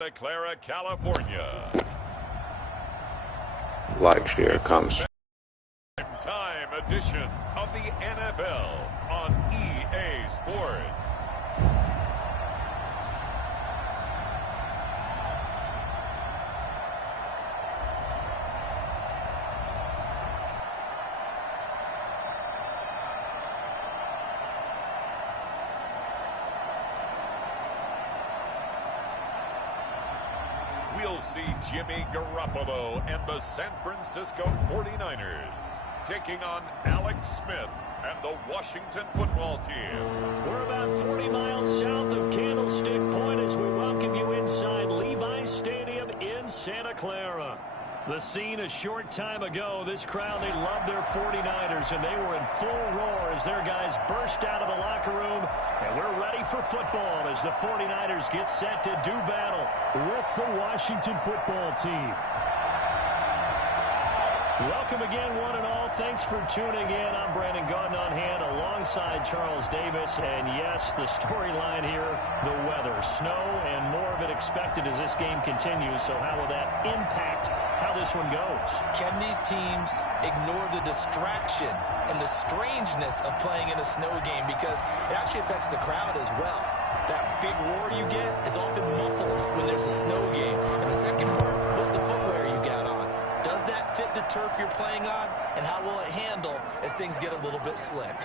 Santa Clara, California. Like, here comes. Time edition of the NFL on EA Sports. We'll see Jimmy Garoppolo and the San Francisco 49ers taking on Alex Smith and the Washington football team. We're about 40 miles south of Candlestick Point as we welcome you inside Levi's Stadium in Santa Clara. The scene a short time ago, this crowd, they love their 49ers, and they were in full roar as their guys burst out of the locker room. And we're ready for football as the 49ers get set to do battle with the Washington football team. Welcome again, one and all. Thanks for tuning in. I'm Brandon Gaudin on hand alongside Charles Davis. And yes, the storyline here, the weather. Snow and more of it expected as this game continues. So how will that impact how this one goes? Can these teams ignore the distraction and the strangeness of playing in a snow game? Because it actually affects the crowd as well. That big roar you get is often muffled when there's a snow game. And the second part, what's the footwear you got on? Does that fit the turf you're playing on? And how will it handle as things get a little bit slick?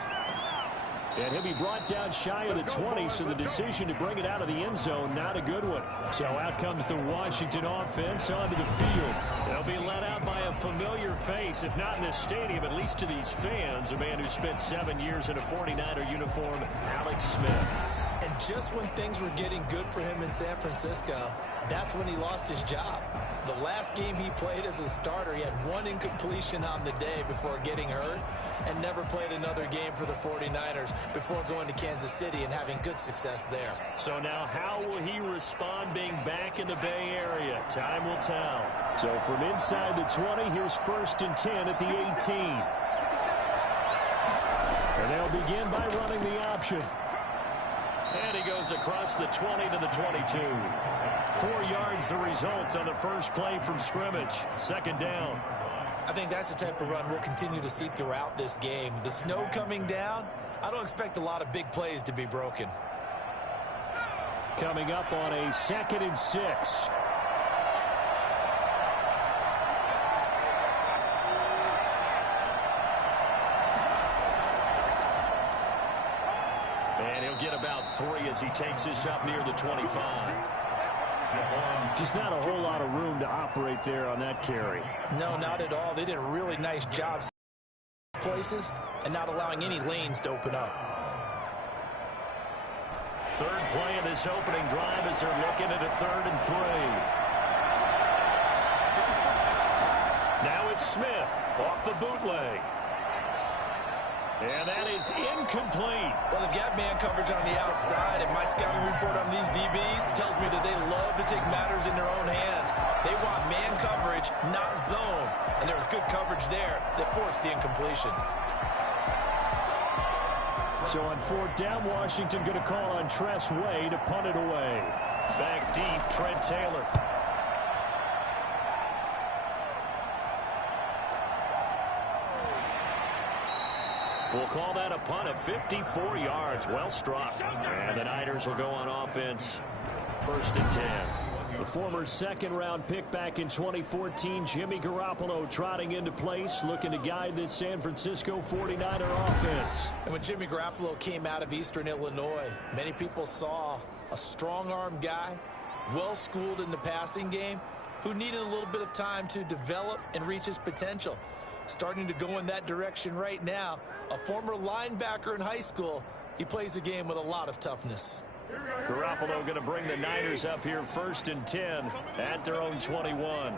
And he'll be brought down shy of the 20, so the decision to bring it out of the end zone, not a good one. So out comes the Washington offense onto the field. They'll be let out by a familiar face, if not in this stadium, at least to these fans. A man who spent 7 years in a 49er uniform, Alex Smith. And just when things were getting good for him in San Francisco, that's when he lost his job. The last game he played as a starter, he had one incompletion on the day before getting hurt and never played another game for the 49ers before going to Kansas City and having good success there. So now how will he respond being back in the Bay Area? Time will tell. So from inside the 20, here's 1st and 10 at the 18. And they'll begin by running the option. And he goes across the 20 to the 22. 4 yards the result on the first play from scrimmage. 2nd down. I think that's the type of run we'll continue to see throughout this game. The snow coming down, I don't expect a lot of big plays to be broken. Coming up on a 2nd and 6. And he'll get about 3 as he takes this up near the 25. Just not a whole lot of room to operate there on that carry. No, not at all. They did a really nice job places and not allowing any lanes to open up. 3rd play of this opening drive as they're looking at a 3rd and 3. Now it's Smith off the bootleg. And that is incomplete. Well, they've got man coverage on the outside, and my scouting report on these DBs tells me that they love to take matters in their own hands. They want man coverage, not zone. And there was good coverage there that forced the incompletion. So on 4th down, Washington going to call on Tress Way to punt it away. Back deep, Trent Taylor. We'll call that a punt of 54 yards. Well struck. And the Niners will go on offense. 1st and 10. The former 2nd-round pick back in 2014, Jimmy Garoppolo trotting into place, looking to guide this San Francisco 49er offense. And when Jimmy Garoppolo came out of Eastern Illinois, many people saw a strong-arm guy, well-schooled in the passing game, who needed a little bit of time to develop and reach his potential. Starting to go in that direction right now. A former linebacker in high school, he plays the game with a lot of toughness. Garoppolo going to bring the Niners up here 1st and 10 at their own 21.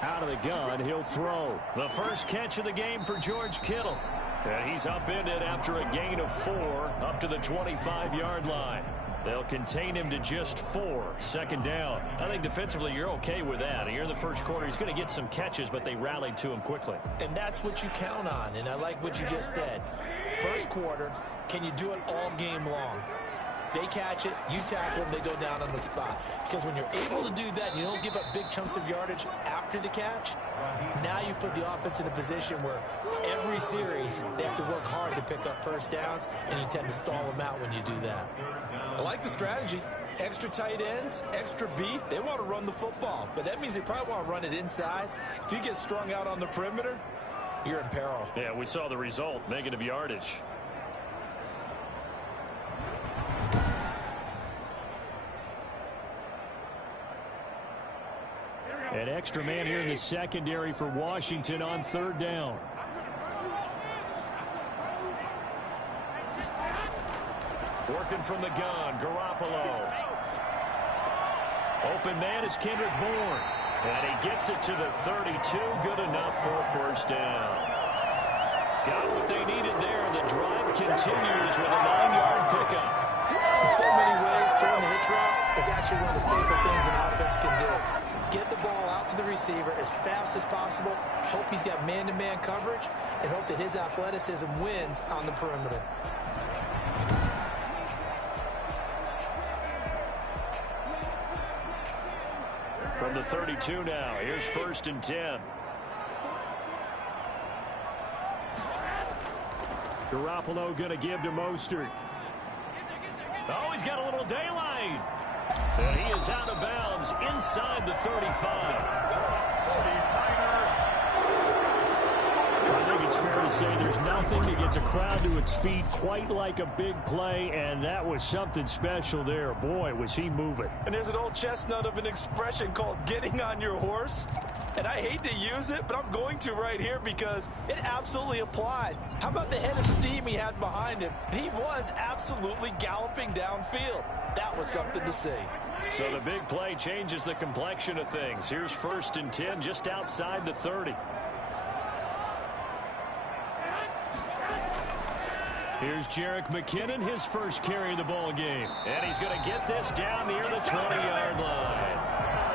Out of the gun, he'll throw. The first catch of the game for George Kittle. And he's upended after a gain of 4 up to the 25-yard line. They'll contain him to just 4. 2nd down. I think defensively you're okay with that. Here in the first quarter, he's going to get some catches, but they rallied to him quickly. And that's what you count on, and I like what you just said. First quarter, can you do it all game long? They catch it, you tackle them, they go down on the spot. Because when you're able to do that, you don't give up big chunks of yardage after the catch, now you put the offense in a position where every series they have to work hard to pick up first downs, and you tend to stall them out when you do that. I like the strategy. Extra tight ends, extra beef, they want to run the football. But that means they probably want to run it inside. If you get strung out on the perimeter, you're in peril. Yeah, we saw the result, negative yardage. An extra man here in the secondary for Washington on third down. Working from the gun, Garoppolo. Open man is Kendrick Bourne. And he gets it to the 32. Good enough for a first down. Got what they needed there. The drive continues with a 9-yard pickup. In so many ways, throwing the hitch route is actually one of the safer things an offense can do. Get the ball out to the receiver as fast as possible, hope he's got man-to-man coverage, and hope that his athleticism wins on the perimeter. From the 32 now, here's 1st and 10. Garoppolo going to give to Mostert. Oh, he's got a little daylight. And he is out of bounds inside the 35. I think it's fair to say there's nothing that gets a crowd to its feet quite like a big play, and that was something special there. Boy, was he moving. And there's an old chestnut of an expression called getting on your horse. And I hate to use it, but I'm going to right here because it absolutely applies. How about the head of steam he had behind him? And he was absolutely galloping downfield. That was something to see. So the big play changes the complexion of things. Here's 1st and 10 just outside the 30. Here's Jerick McKinnon, his first carry of the ball game. And he's going to get this down near the 20-yard line.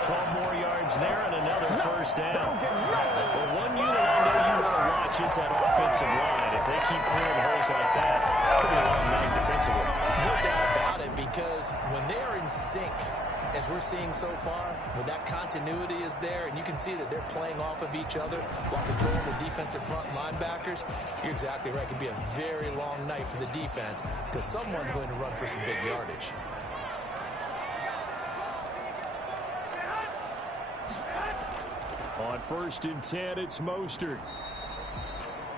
12 more yards there and another first down. Well, one unit I know you want to watch is that offensive line. If they keep clearing holes like that, could be a long night defensively. No doubt about it, because when they are in sync, as we're seeing so far, when that continuity is there and you can see that they're playing off of each other while controlling the defensive front linebackers, you're exactly right. It could be a very long night for the defense because someone's going to run for some big yardage. On 1st and 10, it's Mostert.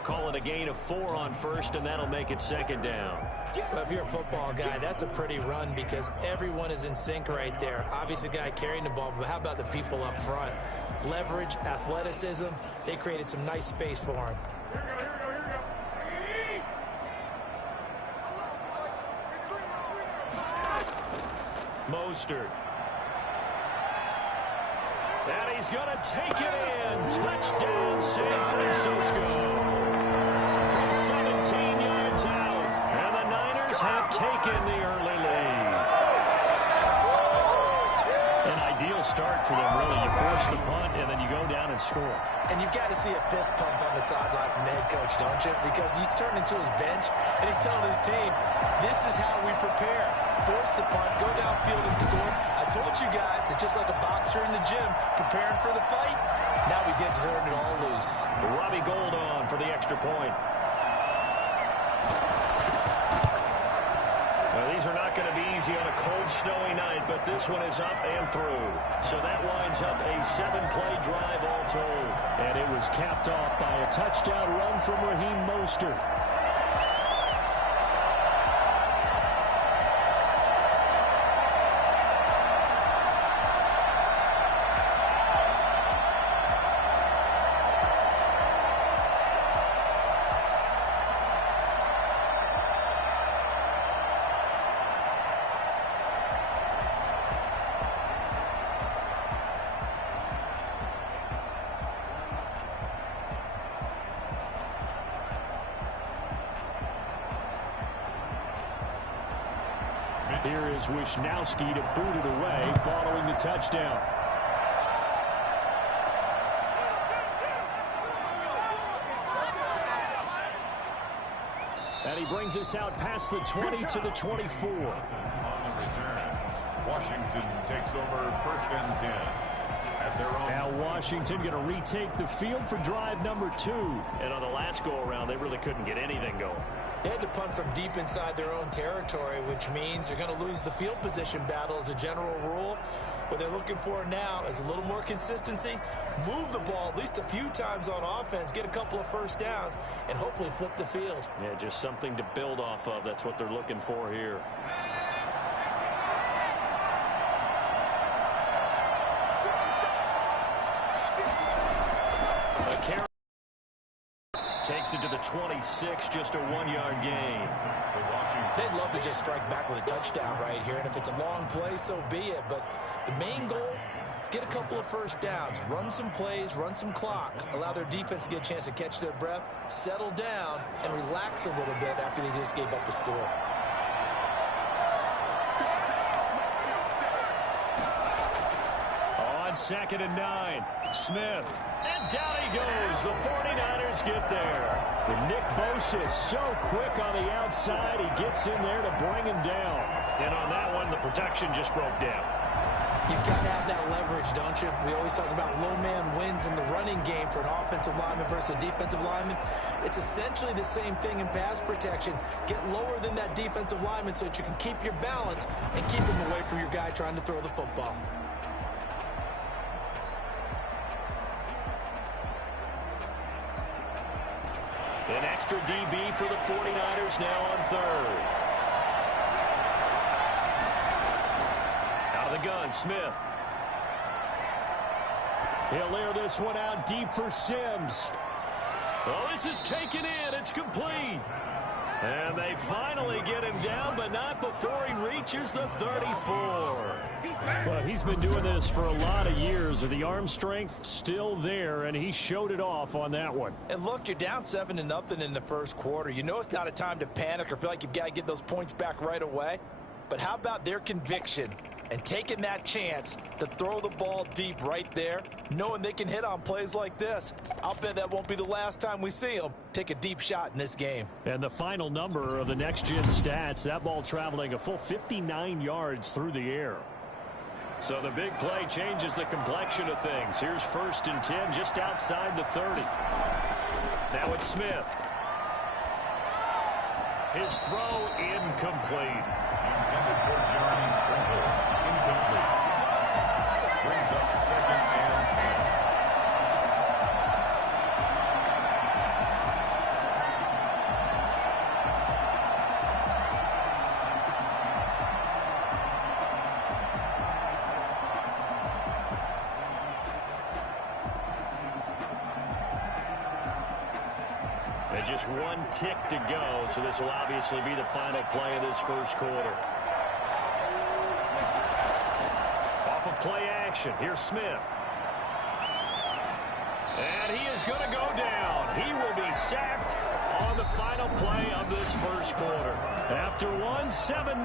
Call it a gain of 4 on 1st, and that'll make it 2nd down. Well, if you're a football guy, that's a pretty run because everyone is in sync right there. Obviously, the guy carrying the ball, but how about the people up front? Leverage, athleticism, they created some nice space for him. Mostert. And he's going to take it in. Touchdown, San Francisco. From 17 yards out. And the Niners have taken the early lead. An ideal start for them, really. You force the punt, and then you go down and score. And you've got to see a fist pump on the sideline from the head coach, don't you? Because he's turned into his bench, and he's telling his team, this is how we prepare. Force the punt, go downfield and score. I told you guys, it's just like a boxer in the gym preparing for the fight. Now we get to turn it all loose. Robbie Gould on for the extra point. Well, these are not going to be easy on a cold, snowy night, but this one is up and through. So that winds up a 7-play drive all told. And it was capped off by a touchdown run from Raheem Mostert. Here is Wisnowski to boot it away following the touchdown. And he brings us out past the 20 to the 24. Washington takes over 1st and 10 at their own. Now Washington going to retake the field for drive number 2. And on the last go-around, they really couldn't get anything going. They had to punt from deep inside their own territory, which means you're going to lose the field position battle as a general rule. What they're looking for now is a little more consistency, move the ball at least a few times on offense, get a couple of first downs, and hopefully flip the field. Yeah, just something to build off of. That's what they're looking for here. Takes it to the 26, just a 1-yard gain. They'd love to just strike back with a touchdown right here, and if it's a long play, so be it. But the main goal, get a couple of first downs, run some plays, run some clock, allow their defense to get a chance to catch their breath, settle down, and relax a little bit after they just gave up the score. On 2nd and 9, Smith. And down he goes. The 49ers get there. And Nick Bosa is so quick on the outside. He gets in there to bring him down. And on that one, the protection just broke down. You've got to have that leverage, don't you? We always talk about low man wins in the running game for an offensive lineman versus a defensive lineman. It's essentially the same thing in pass protection. Get lower than that defensive lineman so that you can keep your balance and keep him away from your guy trying to throw the football. An extra DB for the 49ers now on 3rd. Out of the gun, Smith. He'll air this one out deep for Sims. Oh, this is taken in. It's complete. And they finally get him down, but not before he reaches the 34. Well, he's been doing this for a lot of years. The arm strength still there, and he showed it off on that one. And look, you're down 7-0 in the first quarter. You know it's not a time to panic or feel like you've got to get those points back right away. But how about their conviction and taking that chance to throw the ball deep right there, knowing they can hit on plays like this? I'll bet that won't be the last time we see them take a deep shot in this game. And the final number of the next-gen stats, that ball traveling a full 59 yards through the air. So the big play changes the complexion of things. Here's 1st and 10 just outside the 30. Now it's Smith. His throw incomplete. Intended for Jeremy Sprinkle. Incomplete. Brings up 2nd and 10. And just 1 tick to go, so this will obviously be the final play of this first quarter. Off of play action, here's Smith. And he is going to go down. He will be sacked on the final play of this first quarter. After 7-0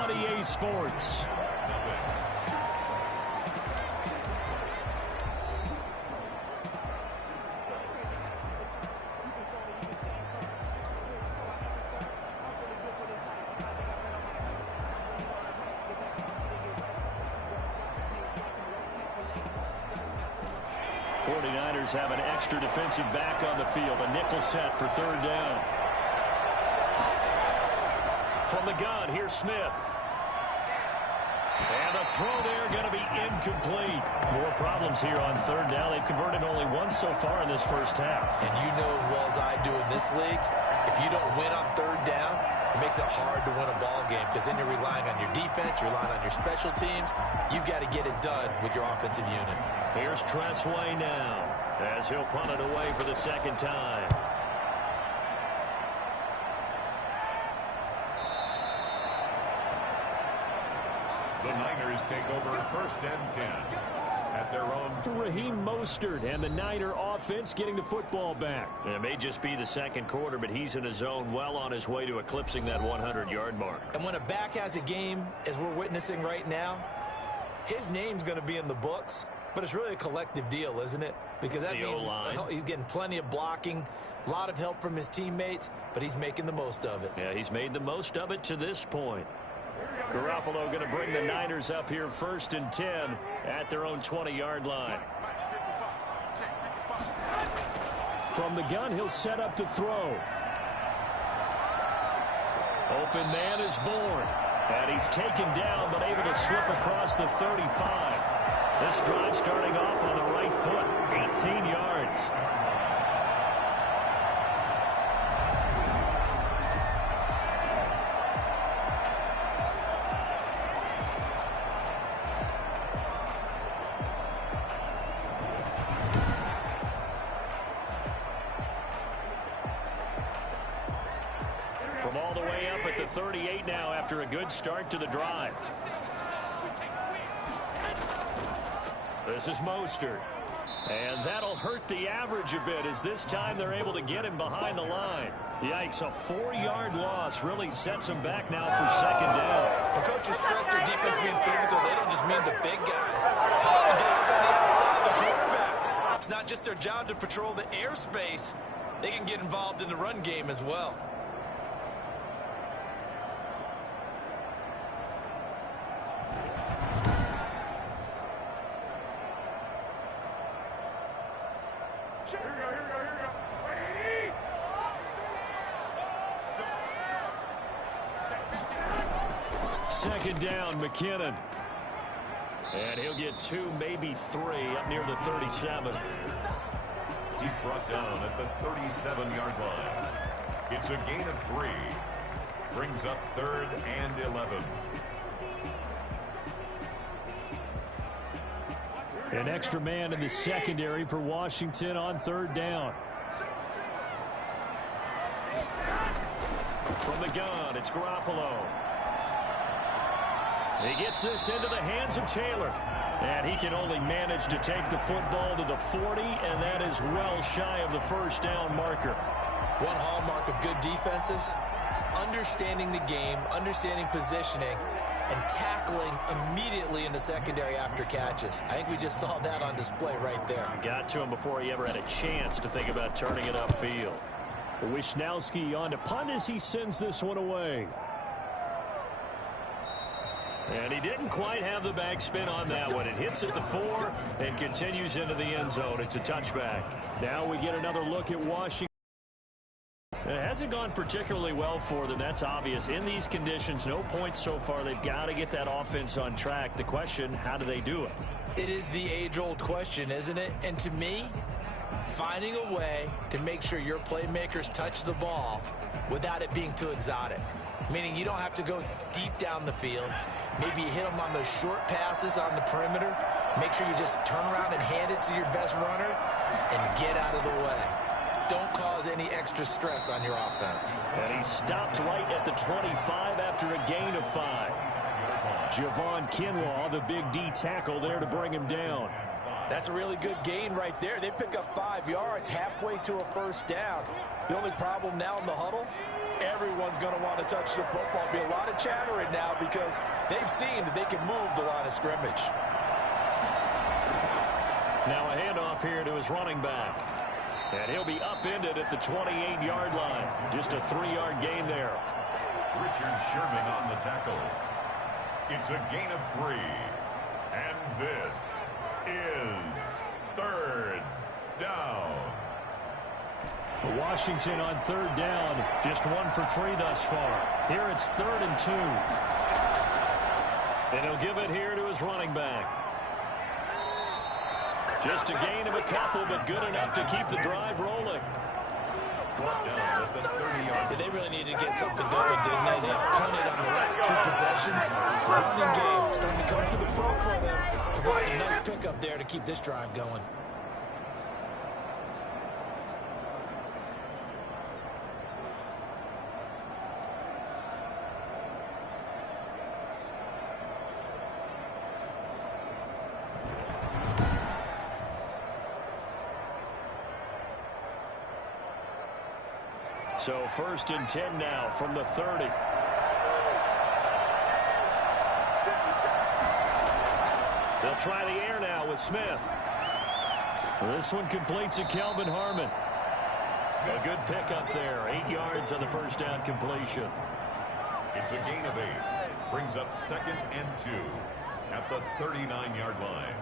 on EA Sports. Have an extra defensive back on the field. A nickel set for 3rd down. From the gun, here's Smith. And the throw there going to be incomplete. More problems here on 3rd down. They've converted only once so far in this first half. And you know as well as I do in this league, if you don't win on 3rd down, it makes it hard to win a ball game because then you're relying on your defense, you're relying on your special teams. You've got to get it done with your offensive unit. Here's Tressway now, as he'll punt it away for the 2nd time. The Niners take over 1st and 10 at their own. Raheem Mostert and the Niner offense getting the football back. It may just be the 2nd quarter, but he's in a zone well on his way to eclipsing that 100-yard mark. And when a back has a game, as we're witnessing right now, his name's going to be in the books. But it's really a collective deal, isn't it? Because that means he's getting plenty of blocking, a lot of help from his teammates, but he's making the most of it. Yeah, he's made the most of it to this point. Garoppolo going to bring the Niners up here 1st and 10 at their own 20-yard line. From the gun, he'll set up to throw. Open man is born. And he's taken down, but able to slip across the 35. This drive starting off on the right foot, 18 yards. From all the way up at the 38 now after a good start to the drive. This is Mostert. And that'll hurt the average a bit as this time they're able to get him behind the line. Yikes, a 4-yard loss really sets him back now for 2nd down. When coaches stress their defense being physical, they don't just mean the big guys. All the guys on the outside, the quarterbacks. It's not just their job to patrol the airspace. They can get involved in the run game as well. Second down, McKinnon. And he'll get 2, maybe 3 up near the 37. He's brought down at the 37-yard line. It's a gain of 3. Brings up 3rd and 11. An extra man in the secondary for Washington on 3rd down. From the gun, it's Garoppolo. He gets this into the hands of Taylor. And he can only manage to take the football to the 40, and that is well shy of the 1st down marker. One hallmark of good defenses is understanding the game, understanding positioning, and tackling immediately in the secondary after catches. I think we just saw that on display right there. Got to him before he ever had a chance to think about turning it upfield. Wisnowski on to punt as he sends this one away. And he didn't quite have the backspin on that one. It hits at the 4 and continues into the end zone. It's a touchback. Now we get another look at Washington. It hasn't gone particularly well for them. That's obvious. In these conditions, no points so far. They've got to get that offense on track. The question, how do they do it? It is the age-old question, isn't it? And to me, finding a way to make sure your playmakers touch the ball without it being too exotic. Meaning you don't have to go deep down the field. Maybe you hit them on those short passes on the perimeter. Make sure you just turn around and hand it to your best runner and get out of the way. Don't cause any extra stress on your offense. And he stopped right at the 25 after a gain of 5. Javon Kinlaw, the big D tackle there to bring him down. That's a really good gain right there. They pick up 5 yards halfway to a 1st down. The only problem now in the huddle, everyone's going to want to touch the football. Be a lot of chattering now because they've seen that they can move the line of scrimmage. Now a handoff here to his running back. And he'll be upended at the 28-yard line. Just a 3-yard gain there. Richard Sherman on the tackle. It's a gain of 3. And this is 3rd down. Washington on 3rd down. Just 1 for 3 thus far. Here it's 3rd and 2. And he'll give it here to his running back. Just a gain of a couple, but good enough to keep the drive rolling. They really needed to get something going, didn't they? They punted on the last 2 possessions. Running game starting to come to the front for them. Providing a nice pickup there to keep this drive going. So 1st and 10 now from the 30. They'll try the air now with Smith. This one completes to Kelvin Harmon. A good pickup there. 8 yards on the 1st down completion. It's a gain of 8. brings up 2nd and 2 at the 39-yard line.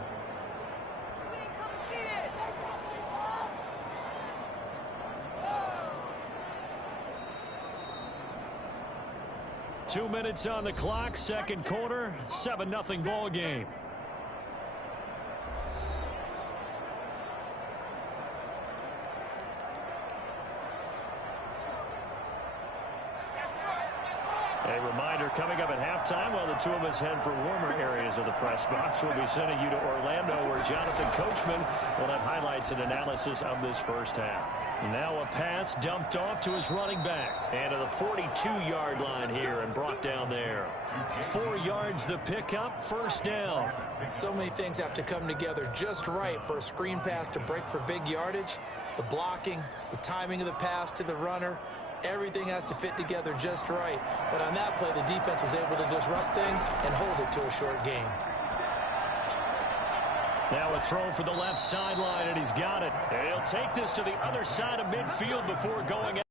Two minutes on the clock, second quarter, 7-0 ball game. A reminder coming up at halftime while the two of us head for warmer areas of the press box. We'll be sending you to Orlando where Jonathan Coachman will have highlights and analysis of this first half. Now a pass dumped off to his running back. And to the 42-yard line here and brought down there. 4 yards the pickup, first down. So many things have to come together just right for a screen pass to break for big yardage. The blocking, the timing of the pass to the runner. Everything has to fit together just right. But on that play, the defense was able to disrupt things and hold it to a short gain. Now a throw for the left sideline, and he's got it. And he'll take this to the other side of midfield before going out.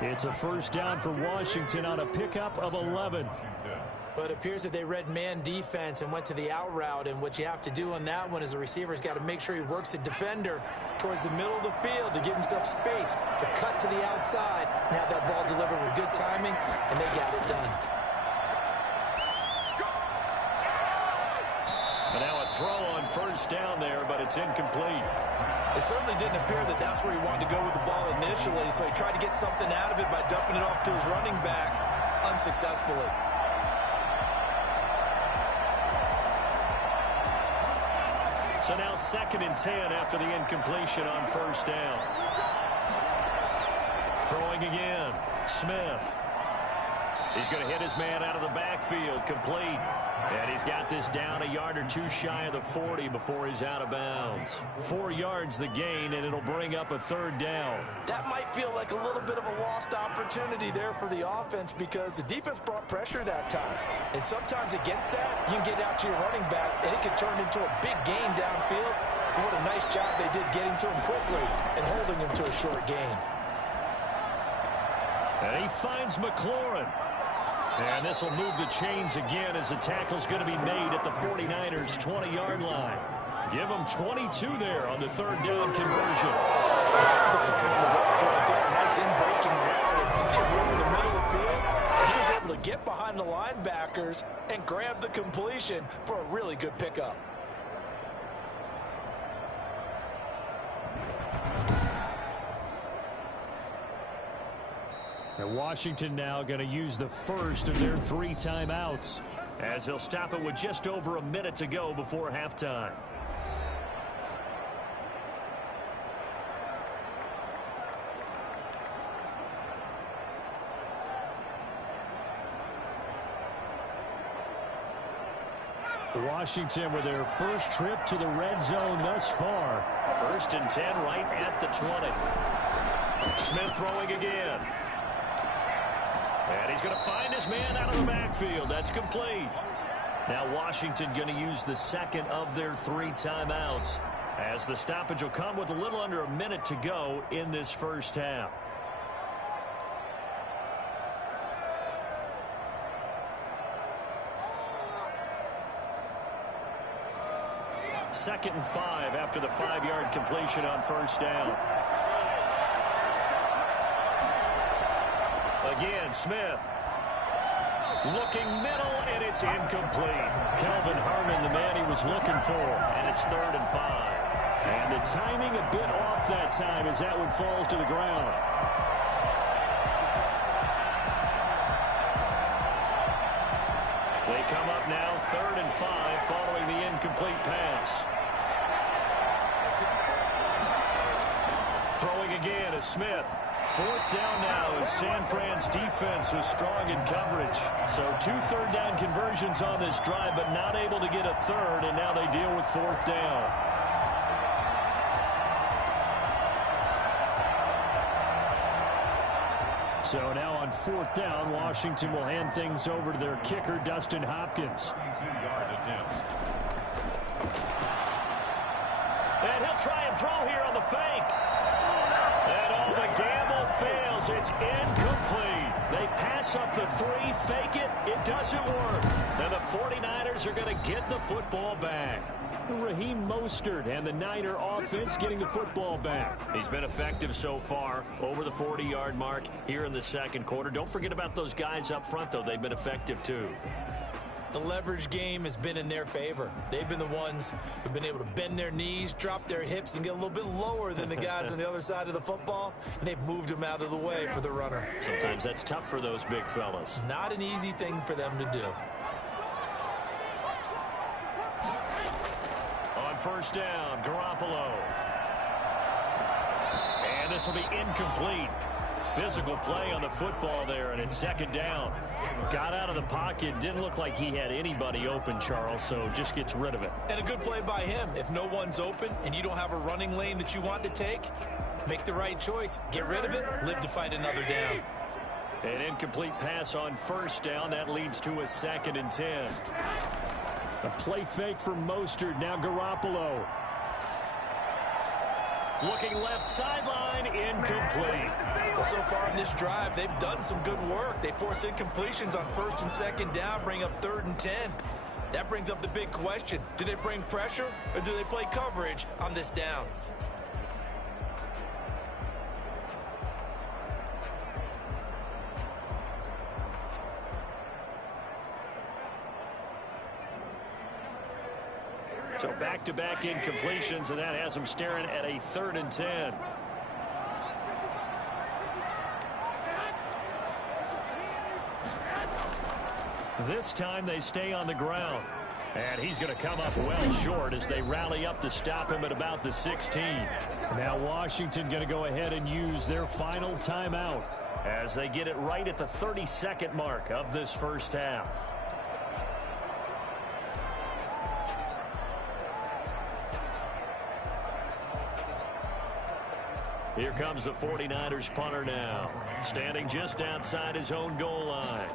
It's a first down for Washington on a pickup of 11. But it appears that they read man defense and went to the out route, and what you have to do on that one is the receiver's got to make sure he works the defender towards the middle of the field to give himself space to cut to the outside and have that ball delivered with good timing, and they got it done. And now a throw on first down there, but it's incomplete. It certainly didn't appear that that's where he wanted to go with the ball initially, so he tried to get something out of it by dumping it off to his running back unsuccessfully. So now 2nd and 10 after the incompletion on first down. Throwing again. Smith. He's going to hit his man out of the backfield. Complete. And he's got this down a yard or two shy of the 40 before he's out of bounds. 4 yards the gain, and it'll bring up a third down. That might feel like a little bit of a lost opportunity there for the offense because the defense brought pressure that time. And sometimes against that, you can get out to your running back, and it can turn into a big gain downfield. But what a nice job they did getting to him quickly and holding him to a short gain. And he finds McLaurin. And this will move the chains again as the tackle's going to be made at the 49ers' 20-yard line. Give them 22 there on the third down conversion. Nice in-breaking route and plenty of room in the middle of the field. He was able to get behind the linebackers and grab the completion for a really good pickup. And Washington now going to use the first of their 3 timeouts as they'll stop it with just over a minute to go before halftime. Washington with their first trip to the red zone thus far. 1st and 10 right at the 20. Smith throwing again. And he's going to find his man out of the backfield. That's complete. Now Washington going to use the second of their 3 timeouts as the stoppage will come with a little under a minute to go in this first half. Second and 5 after the 5-yard completion on first down. Again, Smith. Looking middle, and it's incomplete. Kelvin Harmon, the man he was looking for, and it's 3rd and 5. And the timing a bit off that time as that one falls to the ground. They come up now 3rd and 5 following the incomplete pass. Throwing again is Smith. 4th down now as San Fran's defense was strong in coverage. So 2 third down conversions on this drive, but not able to get a third, and now they deal with 4th down. So now on 4th down, Washington will hand things over to their kicker, Dustin Hopkins. And he'll try and throw here on the fake. And all the gamble fails. It's incomplete. They pass up the 3, fake it. It doesn't work. And the 49ers are going to get the football back. Raheem Mostert and the Niner offense getting the football back. He's been effective so far, over the 40-yard mark here in the second quarter. Don't forget about those guys up front, though. They've been effective, too. The leverage game has been in their favor. They've been the ones who've been able to bend their knees, drop their hips, and get a little bit lower than the guys on the other side of the football, and they've moved them out of the way for the runner. Sometimes that's tough for those big fellas. Not an easy thing for them to do. On first down, Garoppolo. And this will be incomplete. Physical play on the football there, and it's second down. Got out of the pocket. Didn't look like he had anybody open, Charles, so just gets rid of it. And a good play by him. If no one's open and you don't have a running lane that you want to take, make the right choice. Get rid of it. Live to fight another down. An incomplete pass on first down. That leads to a 2nd and 10. A play fake for Mostert. Now Garoppolo. Looking left sideline, incomplete. Well, so far in this drive, they've done some good work. They force incompletions on 1st and 2nd down, bring up 3rd and 10. That brings up the big question. Do they bring pressure or do they play coverage on this down? So back-to-back incompletions, and that has them staring at a 3rd and 10. This time they stay on the ground. And he's going to come up well short as they rally up to stop him at about the 16. Now Washington going to go ahead and use their final timeout as they get it right at the 32nd mark of this first half. Here comes the 49ers punter now, standing just outside his own goal line.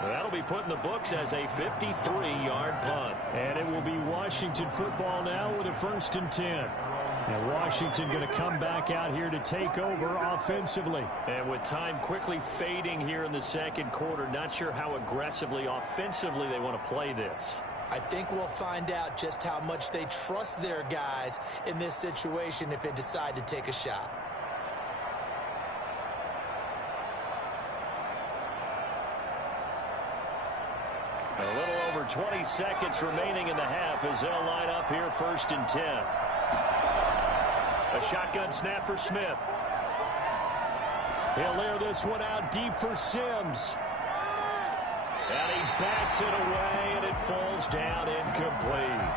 That'll be put in the books as a 53-yard punt. And it will be Washington football now with a 1st and 10. And Washington going to come back out here to take over offensively. And with time quickly fading here in the second quarter, not sure how aggressively offensively they want to play this. I think we'll find out just how much they trust their guys in this situation if they decide to take a shot. A little over 20 seconds remaining in the half as they'll line up here 1st and 10. A shotgun snap for Smith. He'll air this one out deep for Sims. And he backs it away, and it falls down incomplete.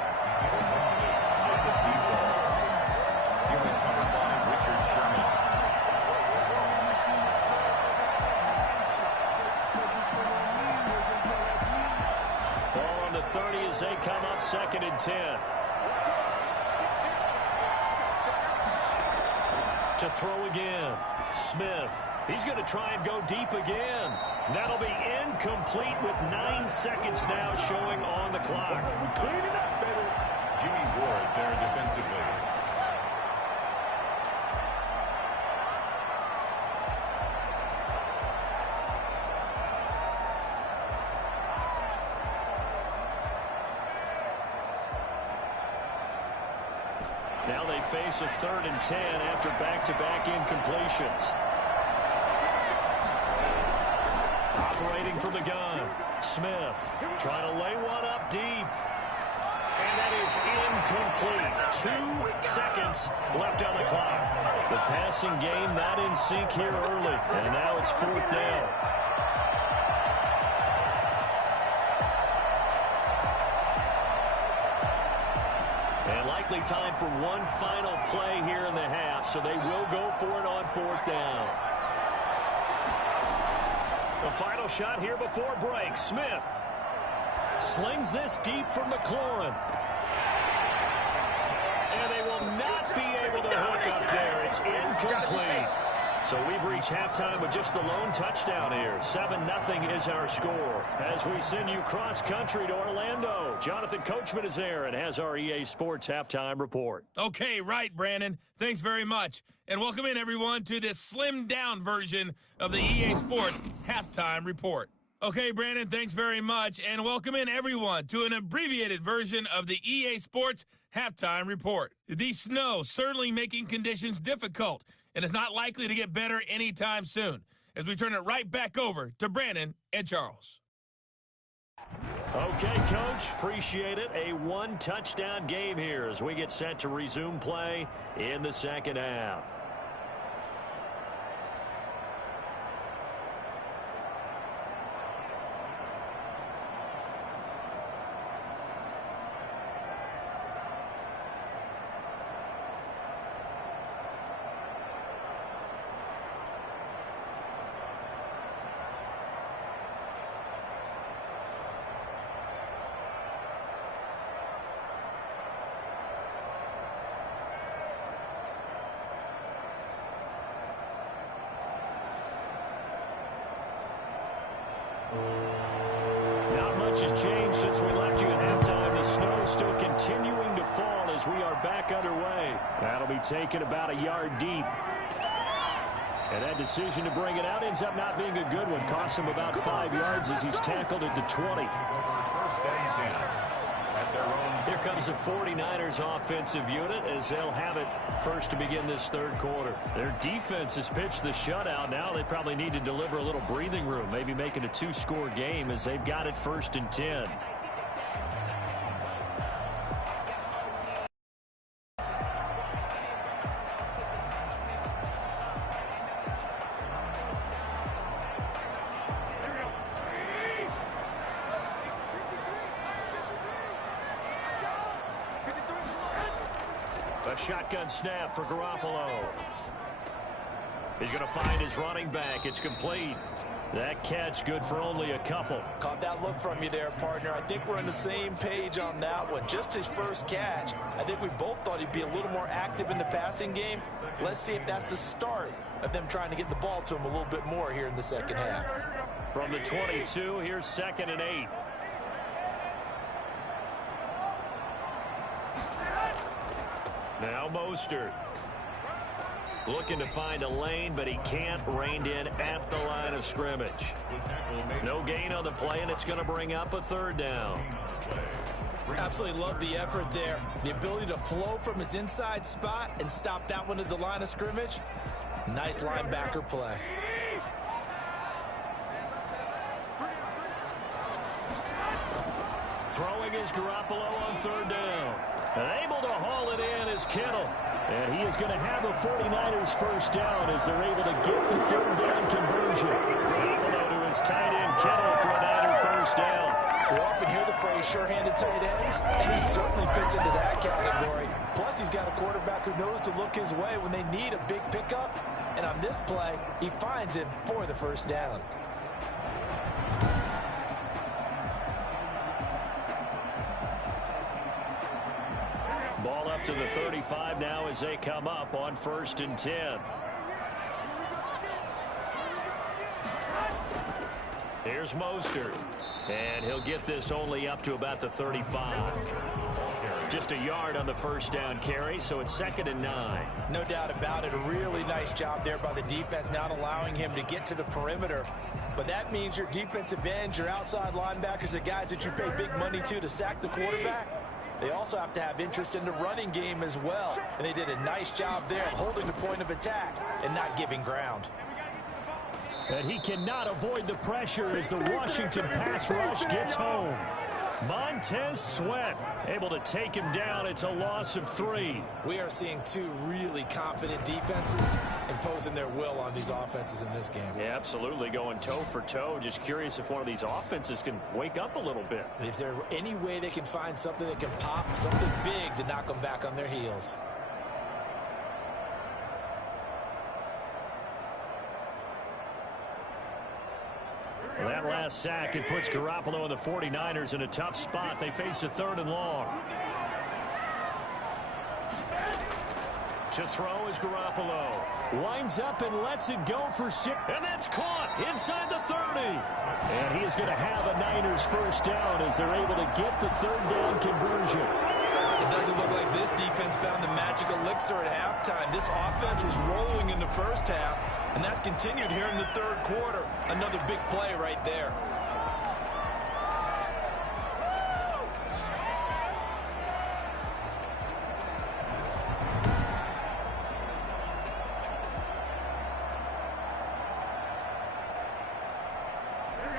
Ball on the 30 as they come up 2nd and 10. To throw again. Smith. He's going to try and go deep again. That'll be incomplete with 9 seconds now showing on the clock. Cleaning up better. Jimmy Ward there defensively. Now they face a 3rd and 10 after back-to-back incompletions. Operating from the gun. Smith trying to lay one up deep. And that is incomplete. 2 seconds left on the clock. The passing game not in sync here early. And now it's 4th down. And likely time for one final play here in the half, so they will go for it on 4th down. The final shot here before break. Smith slings this deep from McLaurin. And they will not be able to hook up there. It's incomplete. So we've reached halftime with just the lone touchdown here. 7-0 is our score. As we send you cross-country to Orlando, Jonathan Coachman is there and has our EA Sports halftime report. Okay, right, Brandon. Thanks very much. And welcome in, everyone, to this slimmed-down version of the EA Sports halftime report. Okay, Brandon, thanks very much. And welcome in, everyone, to an abbreviated version of the EA Sports halftime report. The snow certainly making conditions difficult, and it's not likely to get better anytime soon, as we turn it right back over to Brandon and Charles. Okay, Coach, appreciate it. A one-touchdown game here as we get set to resume play in the second half. Not much has changed since we left you at halftime. The snow is still continuing to fall as we are back underway. That'll be taken about a yard deep. And that decision to bring it out ends up not being a good one. Cost him about 5 yards as he's tackled at the 20. Here comes the 49ers offensive unit as they'll have it first to begin this third quarter. Their defense has pitched the shutout. Now they probably need to deliver a little breathing room, maybe make it a 2-score game as they've got it 1st and 10. A shotgun snap for Garoppolo. He's going to find his running back. It's complete. That catch good for only a couple. Caught that look from you there, partner. I think we're on the same page on that one. Just his first catch. I think we both thought he'd be a little more active in the passing game. Let's see if that's the start of them trying to get the ball to him a little bit more here in the second half. From the 22, here's 2nd and 8. Now Mostert. Looking to find a lane, but he can't. Reined in at the line of scrimmage. No gain on the play, and it's going to bring up a 3rd down. Absolutely love the effort there. The ability to flow from his inside spot and stop that one at the line of scrimmage. Nice linebacker play. Throwing is Garoppolo on 3rd down. And able to haul it in is Kittle. And he is going to have a 49ers first down as they're able to get the 3rd down conversion. Garoppolo to his tight end Kittle for a Niner first down. We often hear the phrase sure-handed tight ends, and he certainly fits into that category. Plus, he's got a quarterback who knows to look his way when they need a big pickup. And on this play, he finds him for the first down. Ball up to the 35 now as they come up on 1st and 10. Here's Mostert. And he'll get this only up to about the 35. Just a yard on the first down carry, so it's 2nd and 9. No doubt about it. A really nice job there by the defense, not allowing him to get to the perimeter. But that means your defensive ends, your outside linebackers, the guys that you pay big money to sack the quarterback, they also have to have interest in the running game as well. And they did a nice job there of holding the point of attack and not giving ground. And he cannot avoid the pressure as the Washington pass rush gets home. Montez Sweat able to take him down. It's a loss of 3. We are seeing 2 really confident defenses imposing their will on these offenses in this game. Yeah, absolutely, going toe for toe. Just curious if one of these offenses can wake up a little bit. Is there any way they can find something that can pop, something big to knock them back on their heels? That last sack, it puts Garoppolo and the 49ers in a tough spot. They face a 3rd and long. To throw is Garoppolo. Winds up and lets it go for 6. And that's caught inside the 30. And he is going to have a Niners first down as they're able to get the third down conversion. It doesn't look like this defense found the magic elixir at halftime. This offense was rolling in the first half, and that's continued here in the third quarter. Another big play right there.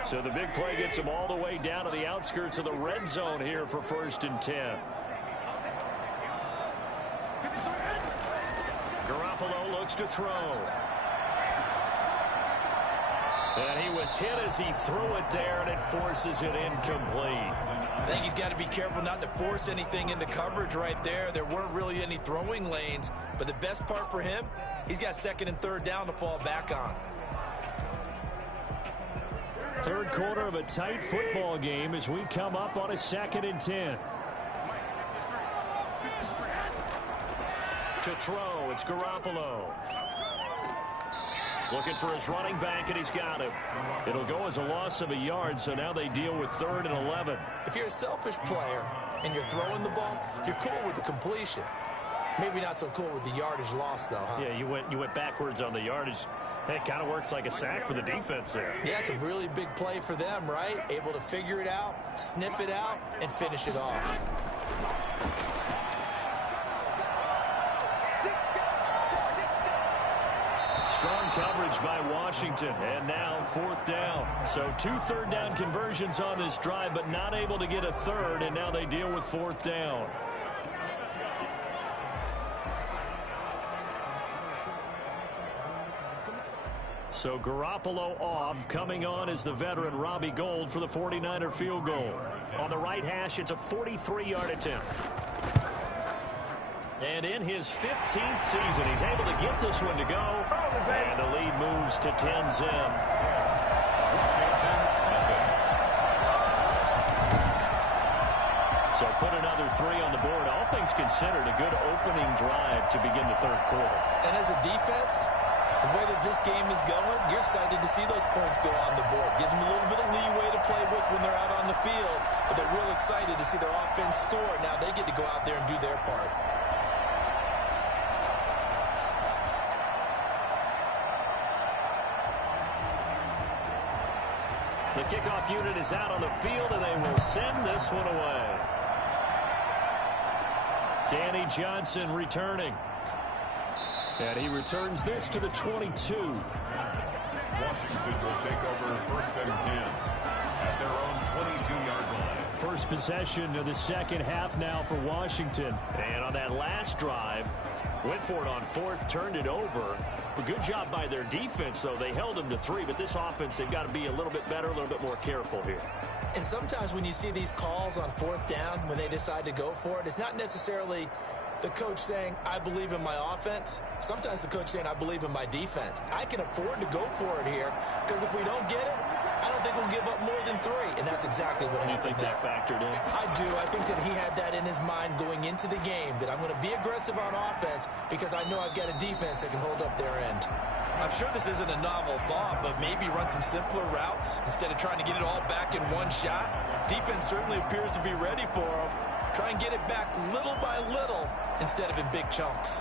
So the big play gets him all the way down to the outskirts of the red zone here for 1st and 10. Garoppolo looks to throw. And he was hit as he threw it there, and it forces it incomplete. I think he's got to be careful not to force anything into coverage right there. There weren't really any throwing lanes, but the best part for him, he's got 2nd and 3rd down to fall back on. Third quarter of a tight football game as we come up on a 2nd and 10. To throw, it's Garoppolo. Looking for his running back, and he's got him. It'll go as a loss of a yard, so now they deal with 3rd and 11. If you're a selfish player and you're throwing the ball, you're cool with the completion. Maybe not so cool with the yardage loss, though, huh? Yeah, you went backwards on the yardage. It kind of works like a sack for the defense there. Yeah, it's a really big play for them, right? Able to figure it out, sniff it out, and finish it off. Strong coverage by Washington, and now 4th down. So 2 third down conversions on this drive, but not able to get a third, and now they deal with 4th down. So Garoppolo off. Coming on is the veteran Robbie Gould for the 49er field goal. On the right hash, it's a 43-yard attempt. And in his 15th season, he's able to get this one to go. And the lead moves to 10-zip. So put another 3 on the board. All things considered, a good opening drive to begin the third quarter. And as a defense, the way that this game is going, you're excited to see those points go on the board. Gives them a little bit of leeway to play with when they're out on the field, but they're real excited to see their offense score. Now they get to go out there and do their part. The kickoff unit is out on the field, and they will send this one away. Danny Johnson returning. And he returns this to the 22. Washington will take over 1st and 10 at their own 22-yard line. First possession of the second half now for Washington. And on that last drive, went for it on 4th, turned it over. A good job by their defense, though. They held them to 3, but this offense, they've got to be a little bit better, a little bit more careful here. And sometimes when you see these calls on 4th down, when they decide to go for it, it's not necessarily the coach saying, I believe in my offense. Sometimes the coach saying, I believe in my defense. I can afford to go for it here, because if we don't get it, I don't think we'll give up more than 3. And that's exactly what happened. You think that factored in? I do. I think that he had that in his mind going into the game, that I'm going to be aggressive on offense because I know I've got a defense that can hold up their end. I'm sure this isn't a novel thought, but maybe run some simpler routes instead of trying to get it all back in one shot. Defense certainly appears to be ready for him. Try and get it back little by little instead of in big chunks.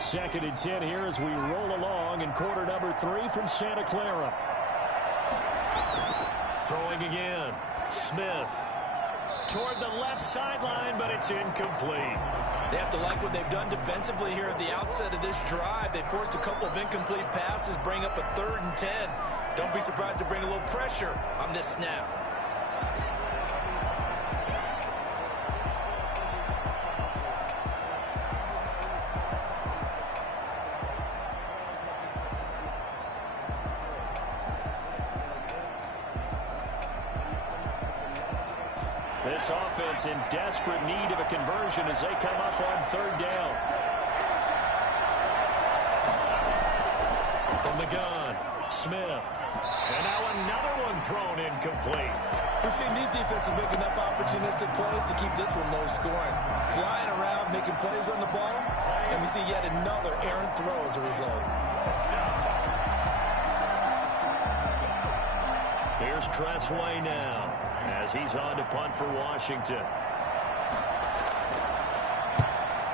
Second and 10 here as we roll along in quarter number 3 from Santa Clara. Throwing again. Smith toward the left sideline, but it's incomplete. They have to like what they've done defensively here at the outset of this drive. They forced a couple of incomplete passes, bring up a 3rd and 10. Don't be surprised to bring a little pressure on this snap. This offense in desperate need of a conversion as they come up on 3rd down. From the gun, Smith. And now another one thrown incomplete. We've seen these defenses make enough opportunistic plays to keep this one low scoring. Flying around, making plays on the ball, and we see yet another errant throw as a result. Here's Tressway now as he's on to punt for Washington.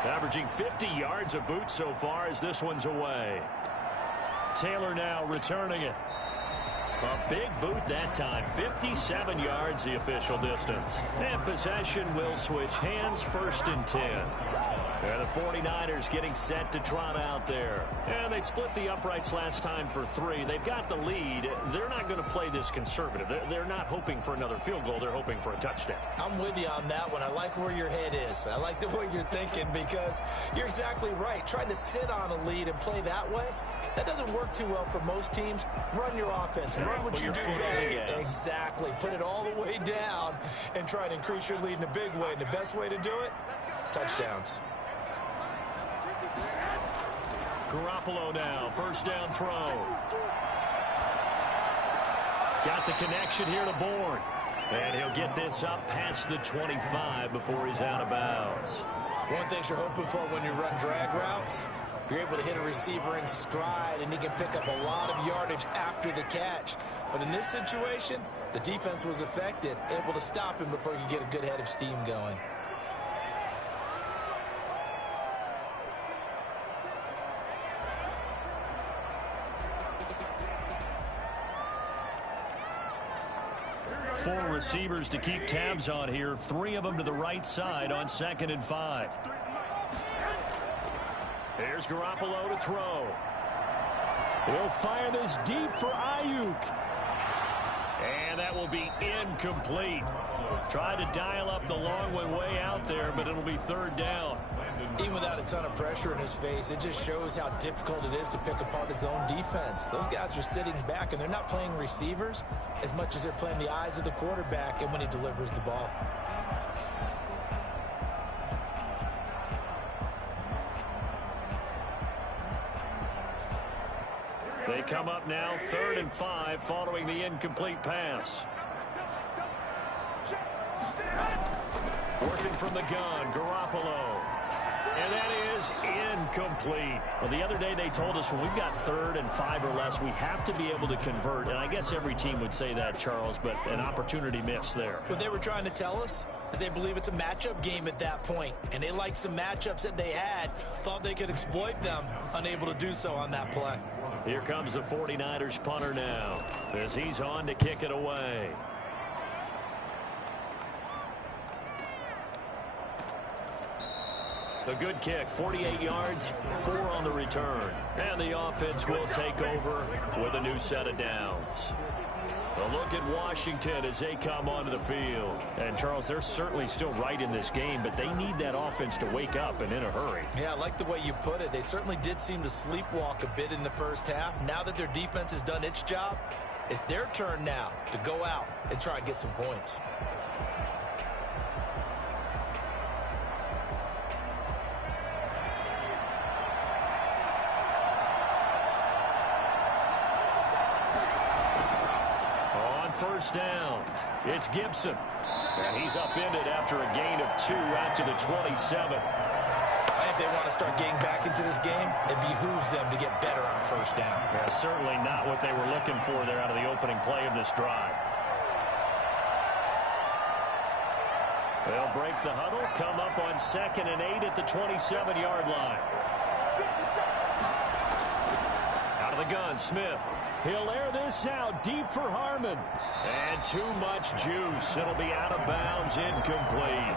Averaging 50 yards a boot so far as this one's away. Taylor now returning it. A big boot that time. 57 yards the official distance. And possession will switch hands, 1st and 10. And the 49ers getting set to trot out there. And they split the uprights last time for 3. They've got the lead. They're not going to play this conservative. They're not hoping for another field goal. They're hoping for a touchdown. I'm with you on that one. I like where your head is. I like the way you're thinking because you're exactly right. Trying to sit on a lead and play that way, that doesn't work too well for most teams. Run your offense. Run what you do best. Exactly. Put it all the way down and try to increase your lead in a big way. And the best way to do it, touchdowns. Garoppolo now, 1st down throw. Got the connection here to Bourne. And he'll get this up past the 25 before he's out of bounds. One thing you're hoping for when you run drag routes, you're able to hit a receiver in stride, and he can pick up a lot of yardage after the catch. But in this situation, the defense was effective, able to stop him before he could get a good head of steam going. Four receivers to keep tabs on here. 3 of them to the right side on 2nd and 5. Here's Garoppolo to throw. He'll fire this deep for Ayuk. And that will be incomplete. Tried to dial up the long one way out there, but it'll be 3rd down. Even without a ton of pressure in his face, it just shows how difficult it is to pick apart his own defense. Those guys are sitting back, and they're not playing receivers as much as they're playing the eyes of the quarterback and when he delivers the ball. They come up now, 3rd and 5, following the incomplete pass. Working from the gun, Garoppolo. And that is incomplete. Well, the other day they told us when we've got 3rd and 5 or less, we have to be able to convert. And I guess every team would say that, Charles, but an opportunity missed there. What they were trying to tell us is they believe it's a matchup game at that point. And they liked some matchups that they had, thought they could exploit them, unable to do so on that play. Here comes the 49ers punter now as he's on to kick it away. A good kick, 48 yards, 4 on the return. And the offense will take over with a new set of downs. A look at Washington as they come onto the field. And, Charles, they're certainly still right in this game, but they need that offense to wake up and in a hurry. Yeah, I like the way you put it. They certainly did seem to sleepwalk a bit in the first half. Now that their defense has done its job, it's their turn now to go out and try and get some points. First down. It's Gibson. And he's upended after a gain of 2 out to the 27. If they want to start getting back into this game, it behooves them to get better on 1st down. Yeah, certainly not what they were looking for there out of the opening play of this drive. They'll break the huddle, come up on 2nd and 8 at the 27-yard line. Out of the gun, Smith. He'll air this out deep for Harmon. And too much juice. It'll be out of bounds, incomplete.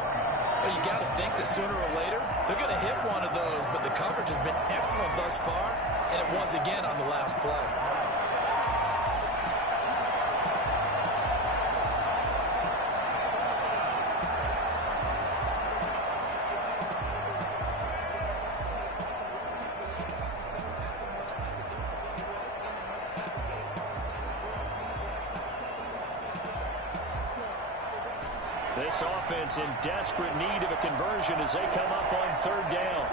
Well, you got to think that sooner or later, they're going to hit one of those, but the coverage has been excellent thus far, and it was again on the last play. This offense in desperate need of a conversion as they come up on 3rd down.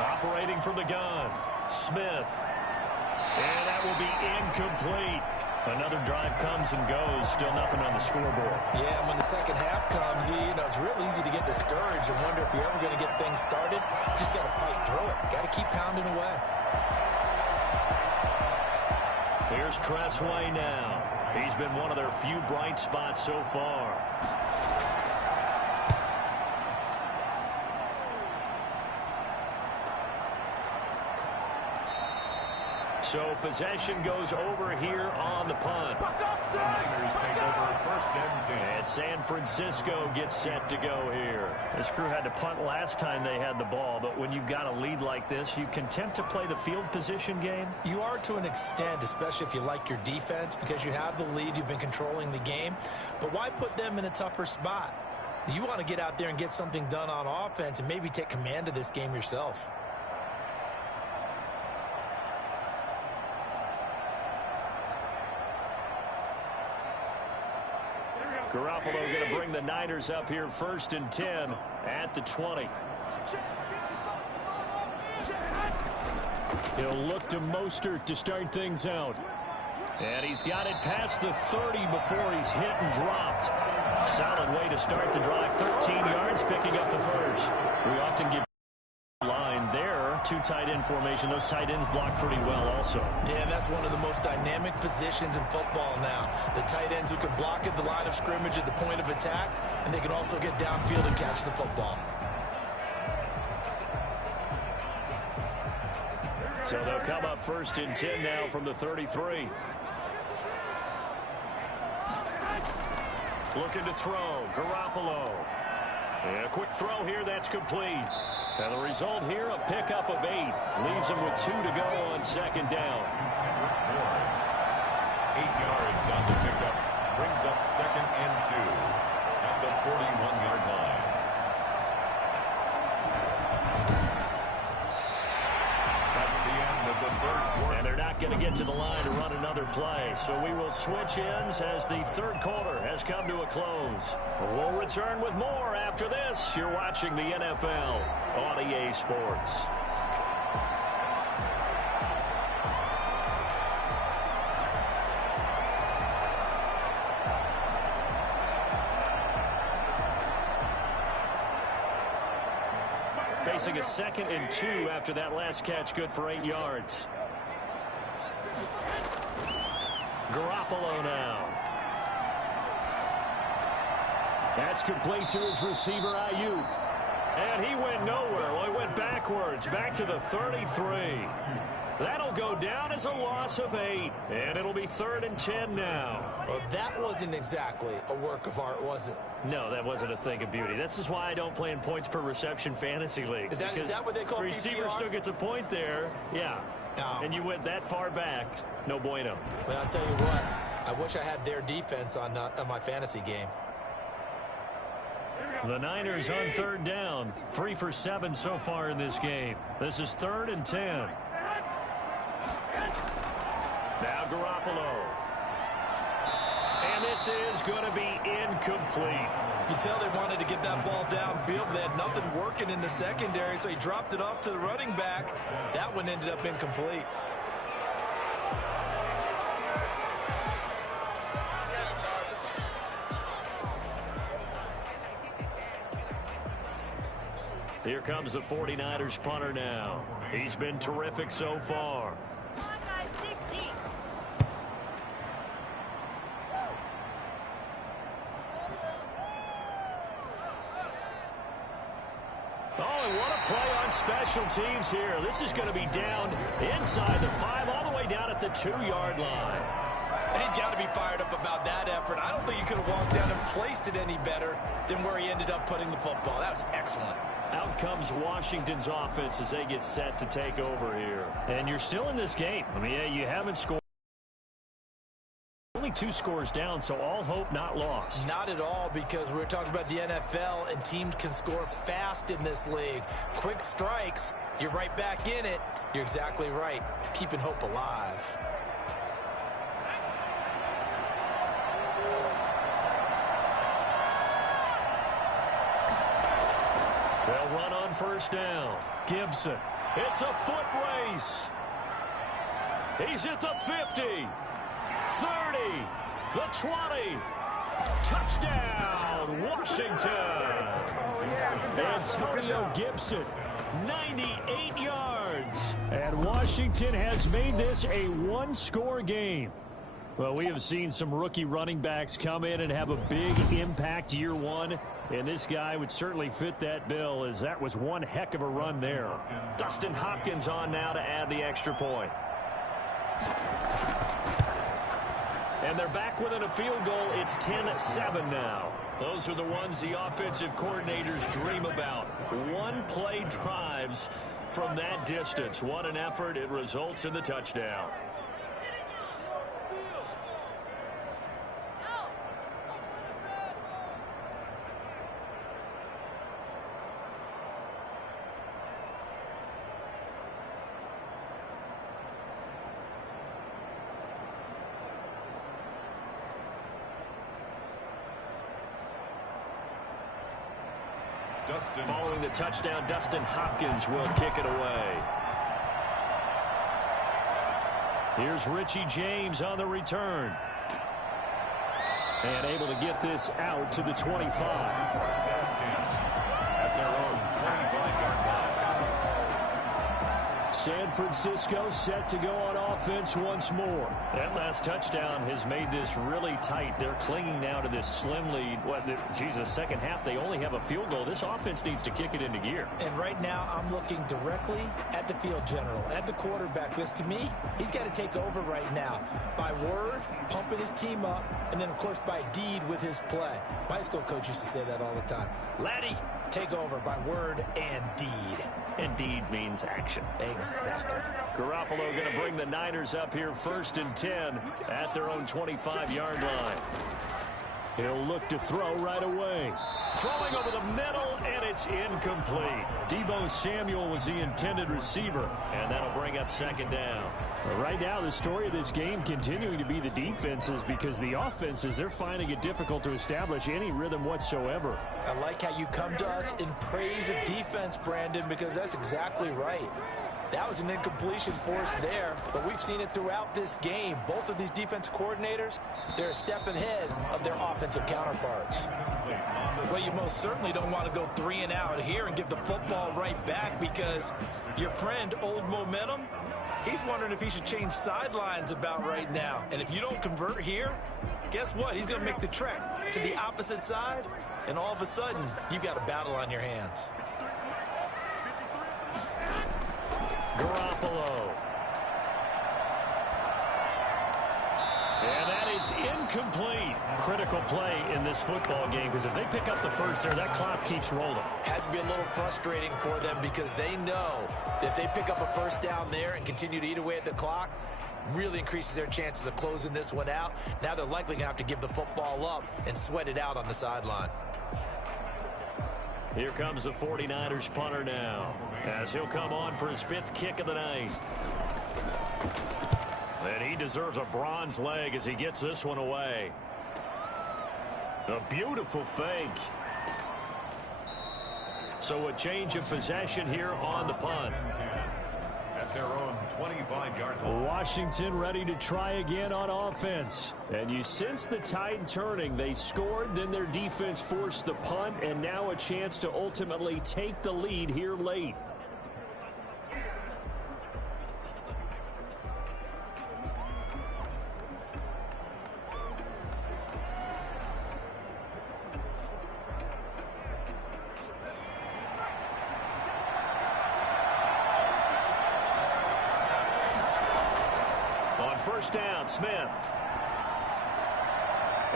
Operating from the gun. Smith. And that will be incomplete. Another drive comes and goes. Still nothing on the scoreboard. Yeah, when the second half comes, it's real easy to get discouraged and wonder if you're ever going to get things started. You just got to fight through it. Got to keep pounding away. Here's Tressway now. He's been one of their few bright spots so far. So possession goes over here on the punt. The Niners take over first and 10. And San Francisco gets set to go here. This crew had to punt last time they had the ball, but when you've got a lead like this, you content to play the field position game? You are to an extent, especially if you like your defense, because you have the lead, you've been controlling the game. But why put them in a tougher spot? You want to get out there and get something done on offense and maybe take command of this game yourself. Garoppolo going to bring the Niners up here first and 10 at the 20. He'll look to Mostert to start things out. And he's got it past the 30 before he's hit and dropped. Solid way to start the drive. 13 yards, picking up the first. We often give line there. Two tight end formation. Those tight ends block pretty well also. Yeah, and that's one of the most dynamic positions in football now. The tight ends who can block at the line of scrimmage at the point of attack, and they can also get downfield and catch the football. So they'll come up first and 10 now from the 33. Looking to throw. Garoppolo. And a quick throw here. That's complete. And the result here, a pickup of 8. Leaves them with 2 to go on second down. 8 yards on the pickup. Brings up second and 2 at the 41-yard line. That's the end of the third quarter. And they're not going to get to the line to run another play. So we will switch ends as the third quarter has come to a close. We'll return with more after this. You're watching the NFL on EA Sports. Facing a second and 2 after that last catch, good for 8 yards. Garoppolo now. That's complete to his receiver, Ayuk. And he went nowhere. Well, he went backwards, back to the 33. That'll go down as a loss of 8. And it'll be 3rd and 10 now. Well, that wasn't exactly a work of art, was it? No, that wasn't a thing of beauty. This is why I don't play in points per reception fantasy league. Is that what they call receiver PPR? still gets a point there. Yeah. No. And you went that far back. No bueno. Well, I'll tell you what. I wish I had their defense on my fantasy game. The Niners on 3rd down. 3 for 7 so far in this game. This is 3rd and 10. Now Garoppolo. And this is going to be incomplete. You can tell they wanted to get that ball downfield, but they had nothing working in the secondary, so he dropped it off to the running back. That one ended up incomplete. Here comes the 49ers punter now. He's been terrific so far. Oh, and what a play on special teams here. This is going to be down inside the 5, all the way down at the 2-yard line. And he's got to be fired up about that effort. I don't think he could have walked down and placed it any better than where he ended up putting the football. That was excellent. Out comes Washington's offense as they get set to take over here. And you're still in this game. I mean, yeah, you haven't scored. Only 2 scores down, so all hope not lost. Not at all, because we're talking about the NFL, and teams can score fast in this league. Quick strikes, you're right back in it. You're exactly right. Keeping hope alive. They'll run on 1st down. Gibson. It's a foot race. He's at the 50, 30, the 20. Touchdown, Washington. Antonio Gibson, 98 yards. And Washington has made this a one-score game. Well, we have seen some rookie running backs come in and have a big impact year one. And this guy would certainly fit that bill, as that was one heck of a run there. Dustin Hopkins on now to add the extra point. And they're back within a field goal. It's 10-7 now. Those are the ones the offensive coordinators dream about. One-play drives from that distance. What an effort. It results in the touchdown. Following the touchdown, Dustin Hopkins will kick it away. Here's Richie James on the return. And able to get this out to the 25. At their own 25-yard line. San Francisco set to go on offense once more. That last touchdown has made this really tight. They're clinging now to this slim lead. Second half, they only have a field goal. This offense needs to kick it into gear. And right now, I'm looking directly at the field general, at the quarterback, because to me, he's got to take over right now. By word, pumping his team up, and then, of course, by deed with his play. My high school coach used to say that all the time. Laddie, take over by word and deed. And deed means action. Exactly. Garoppolo going to bring the Niners up here 1st and 10 at their own 25-yard line. He'll look to throw right away. Throwing over the middle, and it's incomplete. Deebo Samuel was the intended receiver, and that'll bring up 2nd down. Well, right now, the story of this game continuing to be the defenses, because the offenses, they're finding it difficult to establish any rhythm whatsoever. I like how you come to us in praise of defense, Brandon, because that's exactly right. That was an incompletion force there, but we've seen it throughout this game. Both of these defensive coordinators, they're a step ahead of their offensive counterparts. Well, you most certainly don't want to go 3 and out here and give the football right back, because your friend, Old Momentum, he's wondering if he should change sidelines about right now. And if you don't convert here, guess what? He's going to make the trek to the opposite side, and all of a sudden, you've got a battle on your hands. Garoppolo. And that is incomplete. Critical play in this football game, because if they pick up the first there, that clock keeps rolling. Has to be a little frustrating for them, because they know that if they pick up a first down there and continue to eat away at the clock, really increases their chances of closing this one out. Now they're likely going to have to give the football up and sweat it out on the sideline. Here comes the 49ers punter now, as he'll come on for his 5th kick of the night. And he deserves a bronze leg as he gets this one away. A beautiful fake. So a change of possession here on the punt. At their own 25-yard line. Washington ready to try again on offense. And you sense the tide turning. They scored, then their defense forced the punt, and now a chance to ultimately take the lead here late. First down, Smith.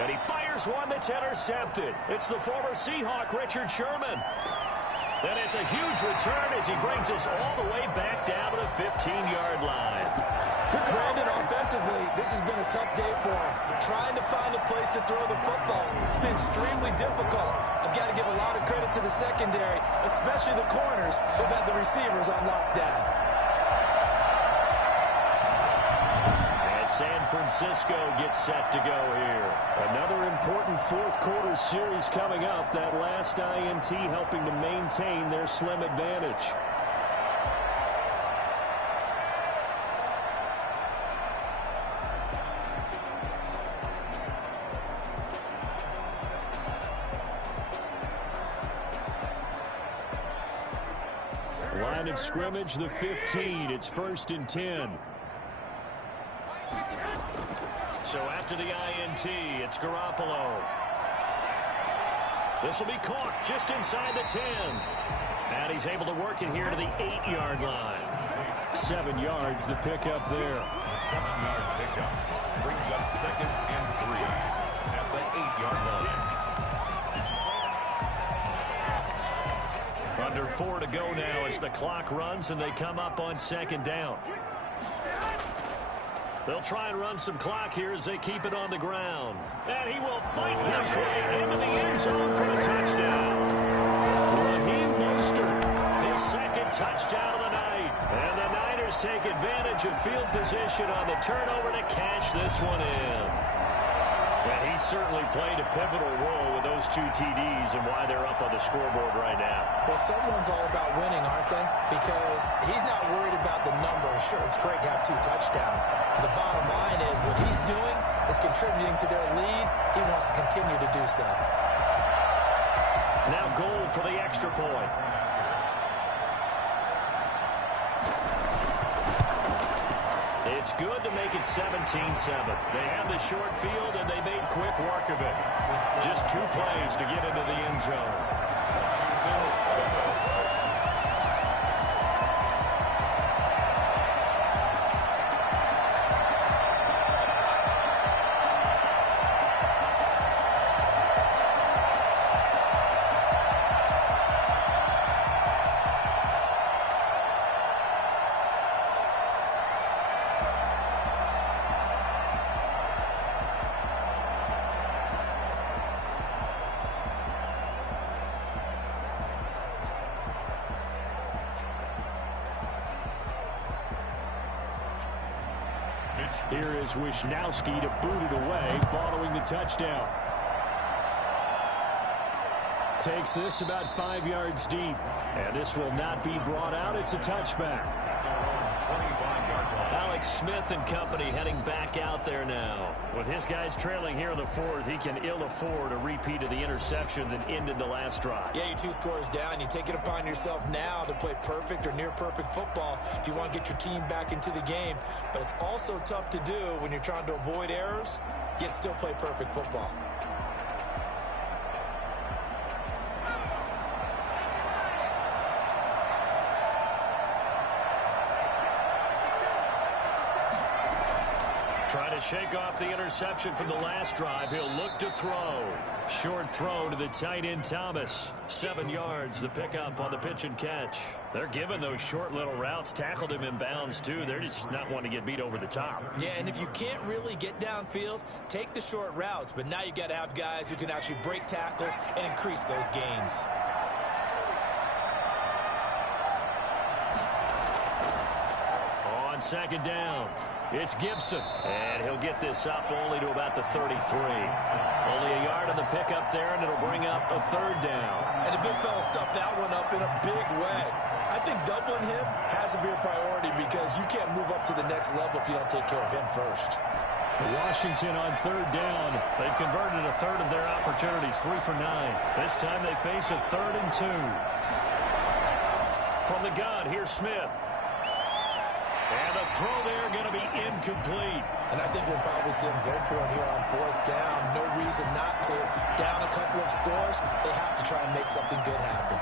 And he fires one that's intercepted. It's the former Seahawk, Richard Sherman. And it's a huge return as he brings us all the way back down to the 15-yard line. Brandon, offensively, this has been a tough day for him. Trying to find a place to throw the football. It's been extremely difficult. I've got to give a lot of credit to the secondary, especially the corners who've had the receivers on lockdown. San Francisco gets set to go here. Another important fourth quarter series coming up. That last INT helping to maintain their slim advantage. Line of scrimmage, the 15. It's 1st and 10. So after the INT, it's Garoppolo. This will be caught just inside the 10. And he's able to work it here to the 8-yard line. 7 yards, the pickup there. 7-yard pickup brings up 2nd and 3 at the 8-yard line. Under 4 to go now as the clock runs and they come up on 2nd down. They'll try and run some clock here as they keep it on the ground. And he will fight his way into the end zone for a touchdown. Raheem Mostert, his 2nd touchdown of the night. And the Niners take advantage of field position on the turnover to cash this one in. And he certainly played a pivotal role with those 2 TDs and why they're up on the scoreboard right now. Well, someone's all about winning, aren't they? Because he's not worried about the number. Sure, it's great to have 2 touchdowns. But the bottom line is what he's doing is contributing to their lead. He wants to continue to do so. Now goal for the extra point. It's good to make it 17-7. They have the short field, and they made quick work of it. Just 2 plays to get into the end zone. Here is Wisnowski to boot it away following the touchdown. Takes this about 5 yards deep. And this will not be brought out. It's a touchback. Alex Smith and company heading back out there now. With his guys trailing here in the 4th, he can ill afford a repeat of the interception that ended the last drive. Yeah, you're 2 scores down. You take it upon yourself now to play perfect or near perfect football if you want to get your team back into the game. But it's also tough to do when you're trying to avoid errors, yet still play perfect football. Trying to shake off the interception from the last drive. He'll look to throw. Short throw to the tight end Thomas. 7 yards, the pickup on the pitch and catch. They're giving those short little routes. Tackled him in bounds, too. They're just not wanting to get beat over the top. Yeah, and if you can't really get downfield, take the short routes. But now you got to have guys who can actually break tackles and increase those gains. On 2nd down, it's Gibson. And he'll get this up only to about the 33. Only a yard on the pickup there, and it'll bring up a 3rd down. And the big fella stuffed that one up in a big way. I think doubling him has to be a priority because you can't move up to the next level if you don't take care of him first. Washington on 3rd down. They've converted a 1/3 of their opportunities, 3 for 9. This time they face a 3rd and 2. From the gun, here's Smith. And the throw there going to be incomplete. And I think we'll probably see him go for it here on 4th down. No reason not to. Down a couple of scores, they have to try and make something good happen.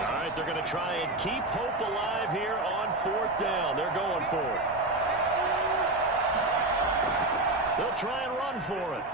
All right, they're going to try and keep hope alive here on 4th down. They're going for it. They'll try and run for it.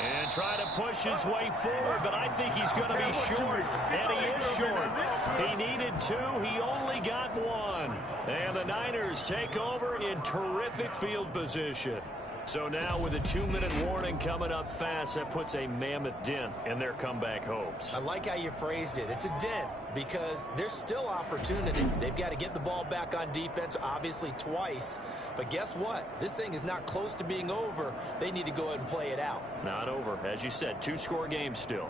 And try to push his way forward, but I think he's going to be short. And he is short. He needed 2. He only got 1. And the Niners take over in terrific field position. So now with a 2-minute warning coming up fast, that puts a mammoth dent in their comeback hopes. I like how you phrased it. It's a dent because there's still opportunity. They've got to get the ball back on defense, obviously twice. But guess what? This thing is not close to being over. They need to go ahead and play it out. Not over. As you said, 2-score game still.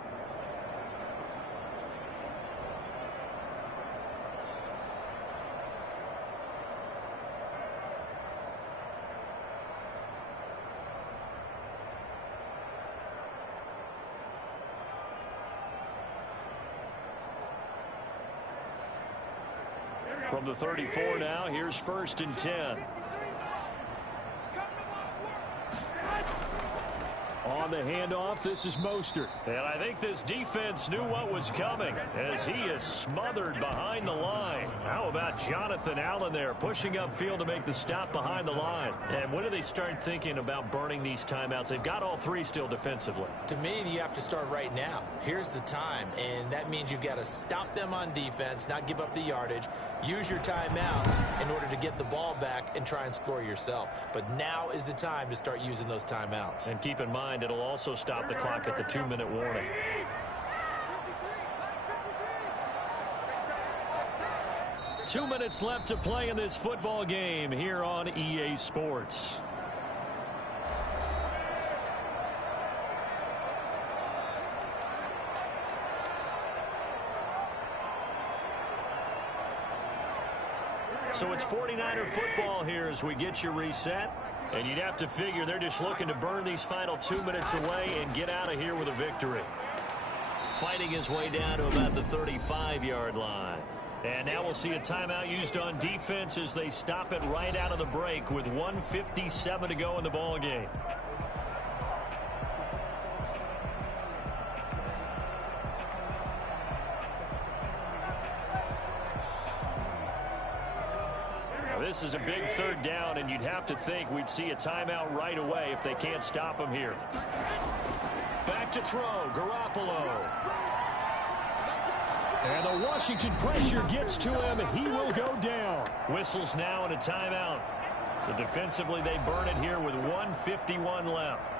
From the 34 now, here's 1st and 10. On the handoff, this is Mostert. And I think this defense knew what was coming as he is smothered behind the line. How about Jonathan Allen there pushing upfield to make the stop behind the line? And when do they start thinking about burning these timeouts? They've got all three still defensively. To me, you have to start right now. Here's the time, and that means you've got to stop them on defense, not give up the yardage, use your timeouts in order to get the ball back and try and score yourself. But now is the time to start using those timeouts. And keep in mind, it'll also stop the clock at the 2-minute warning. Two minutes left to play in this football game here on EA Sports. So it's 49er football here as we get you reset. And you'd have to figure they're just looking to burn these final 2 minutes away and get out of here with a victory. Fighting his way down to about the 35-yard line. And now we'll see a timeout used on defense as they stop it right out of the break with 1:57 to go in the ball game. This is a big 3rd down, and you'd have to think we'd see a timeout right away if they can't stop him here. Back to throw, Garoppolo. And the Washington pressure gets to him. He will go down. Whistles now and a timeout. So defensively, they burn it here with 1:51 left.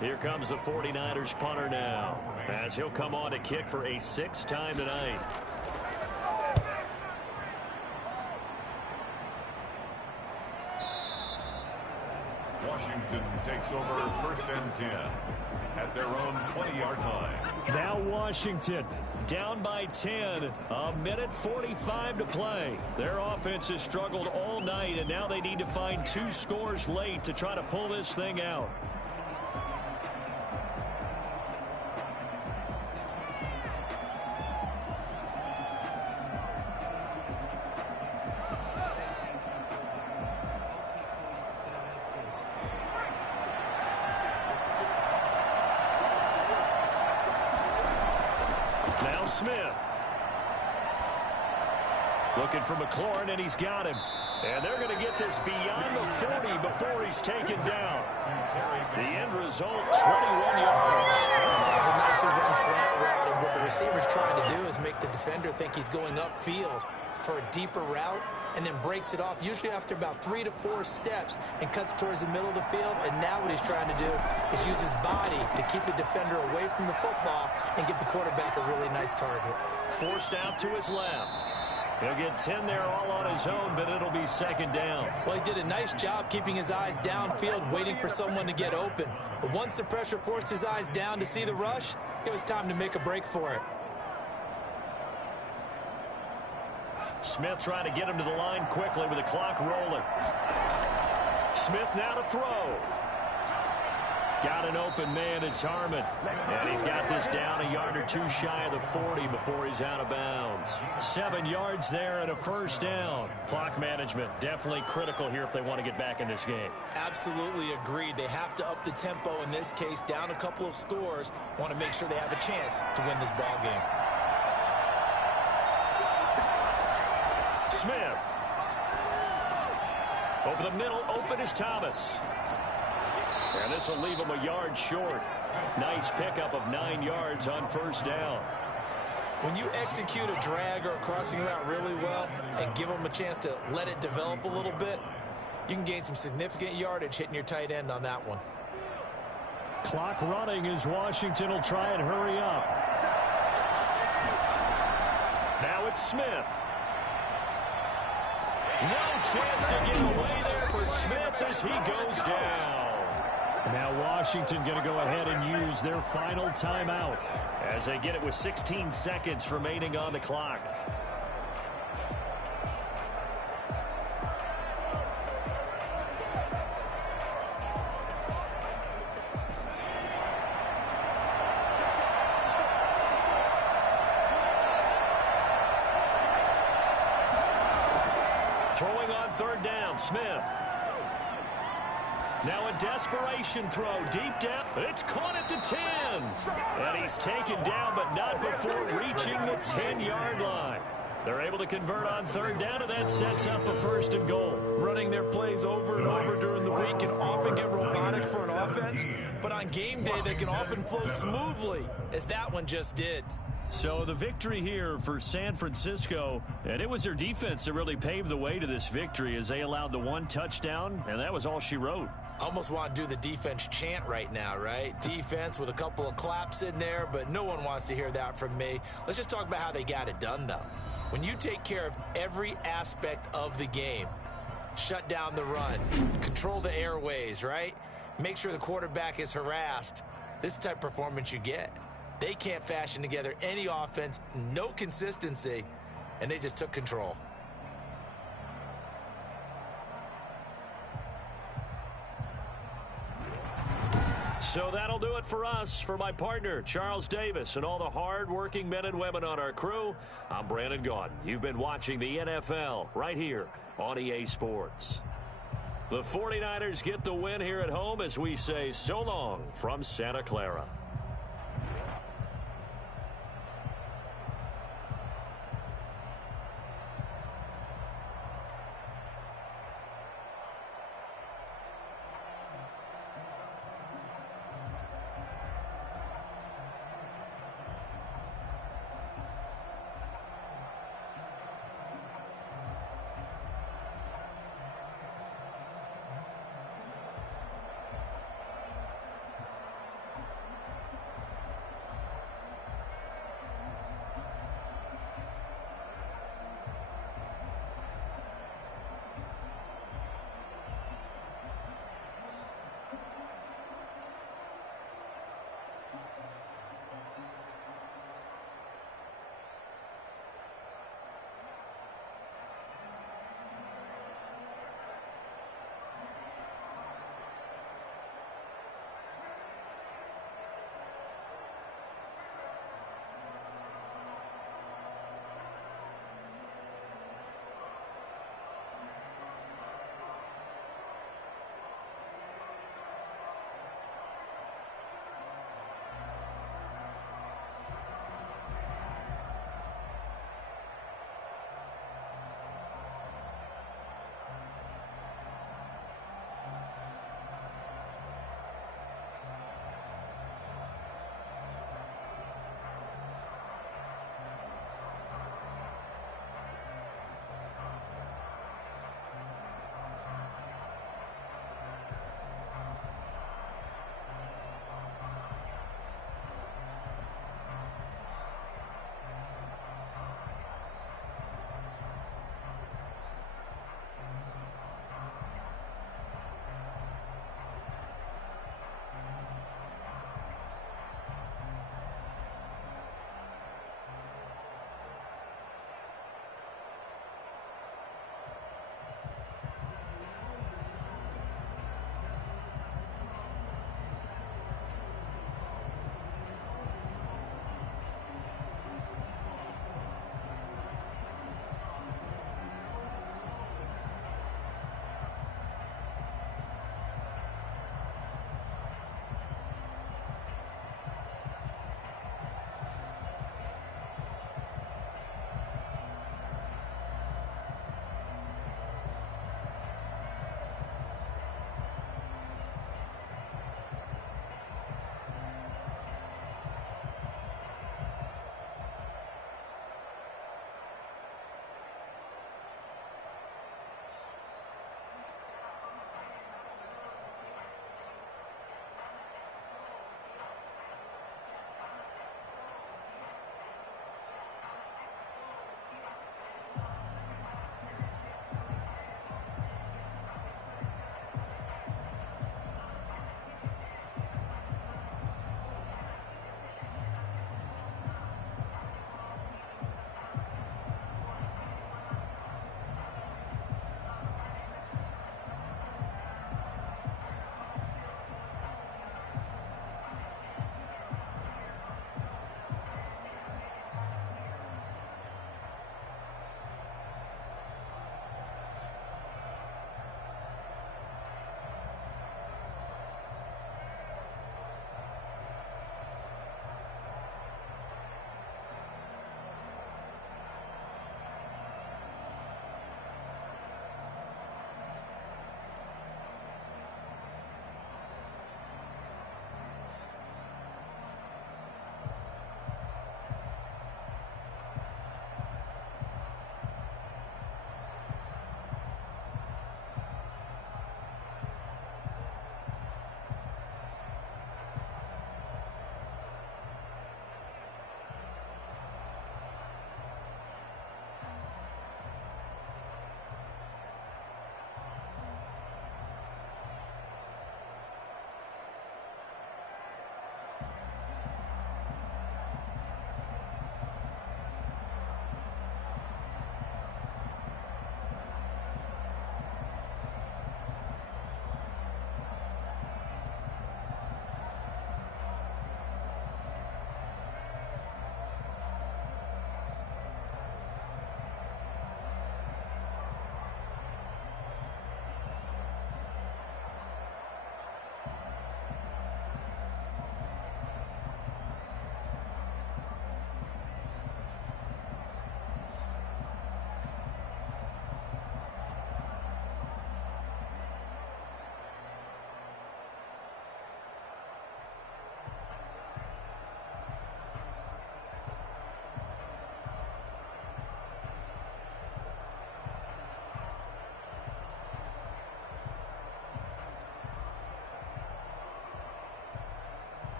Here comes the 49ers punter now, as he'll come on to kick for a 6th time tonight. Washington takes over 1st and 10 at their own 20-yard line. Now Washington down by 10, 1:45 to play. Their offense has struggled all night, and now they need to find 2 scores late to try to pull this thing out. Now Smith. Looking for McLaurin, and he's got him. And they're going to get this beyond the 40 before he's taken down. The end result, 21 yards. It's a nice run slant route, and what the receiver's trying to do is make the defender think he's going upfield for a deeper route, and then breaks it off, usually after about 3 to 4 steps, and cuts towards the middle of the field. And now what he's trying to do is use his body to keep the defender away from the football and give the quarterback a really nice target. Forced out to his left. He'll get 10 there all on his own, but it'll be 2nd down. Well, he did a nice job keeping his eyes downfield, waiting for someone to get open. But once the pressure forced his eyes down to see the rush, it was time to make a break for it. Smith trying to get him to the line quickly with the clock rolling. Smith now to throw. Got an open man, it's Harmon. And he's got this down a yard or 2 shy of the 40 before he's out of bounds. 7 yards there and a 1st down. Clock management definitely critical here if they want to get back in this game. Absolutely agreed. They have to up the tempo in this case, down a couple of scores. Want to make sure they have a chance to win this ball game. Smith. Over the middle, open is Thomas. And this will leave him a yard short. Nice pickup of 9 yards on 1st down. When you execute a drag or a crossing route really well and give them a chance to let it develop a little bit, you can gain some significant yardage hitting your tight end on that one. Clock running as Washington will try and hurry up. Now it's Smith. No chance to get away there for Smith as he goes down. Now Washington going to go ahead and use their final timeout as they get it with 16 seconds remaining on the clock. Throwing on third down, Smith. Now a desperation throw deep down. It's caught at the 10. And he's taken down, but not before reaching the 10-yard line. They're able to convert on third down, and that sets up a 1st and goal. Running their plays over and over during the week can often get robotic for an offense, but on game day they can often flow smoothly, as that one just did. So the victory here for San Francisco, and it was their defense that really paved the way to this victory as they allowed the 1 touchdown, and that was all she wrote. Almost want to do the defense chant right now, right? Defense with a couple of claps in there, but no one wants to hear that from me. Let's just talk about how they got it done, though. When you take care of every aspect of the game, shut down the run, control the airways, right? Make sure the quarterback is harassed. This type of performance you get. They can't fashion together any offense, no consistency, and they just took control. So that'll do it for us. For my partner, Charles Davis, and all the hard-working men and women on our crew, I'm Brandon Gaudin. You've been watching the NFL right here on EA Sports. The 49ers get the win here at home as we say so long from Santa Clara.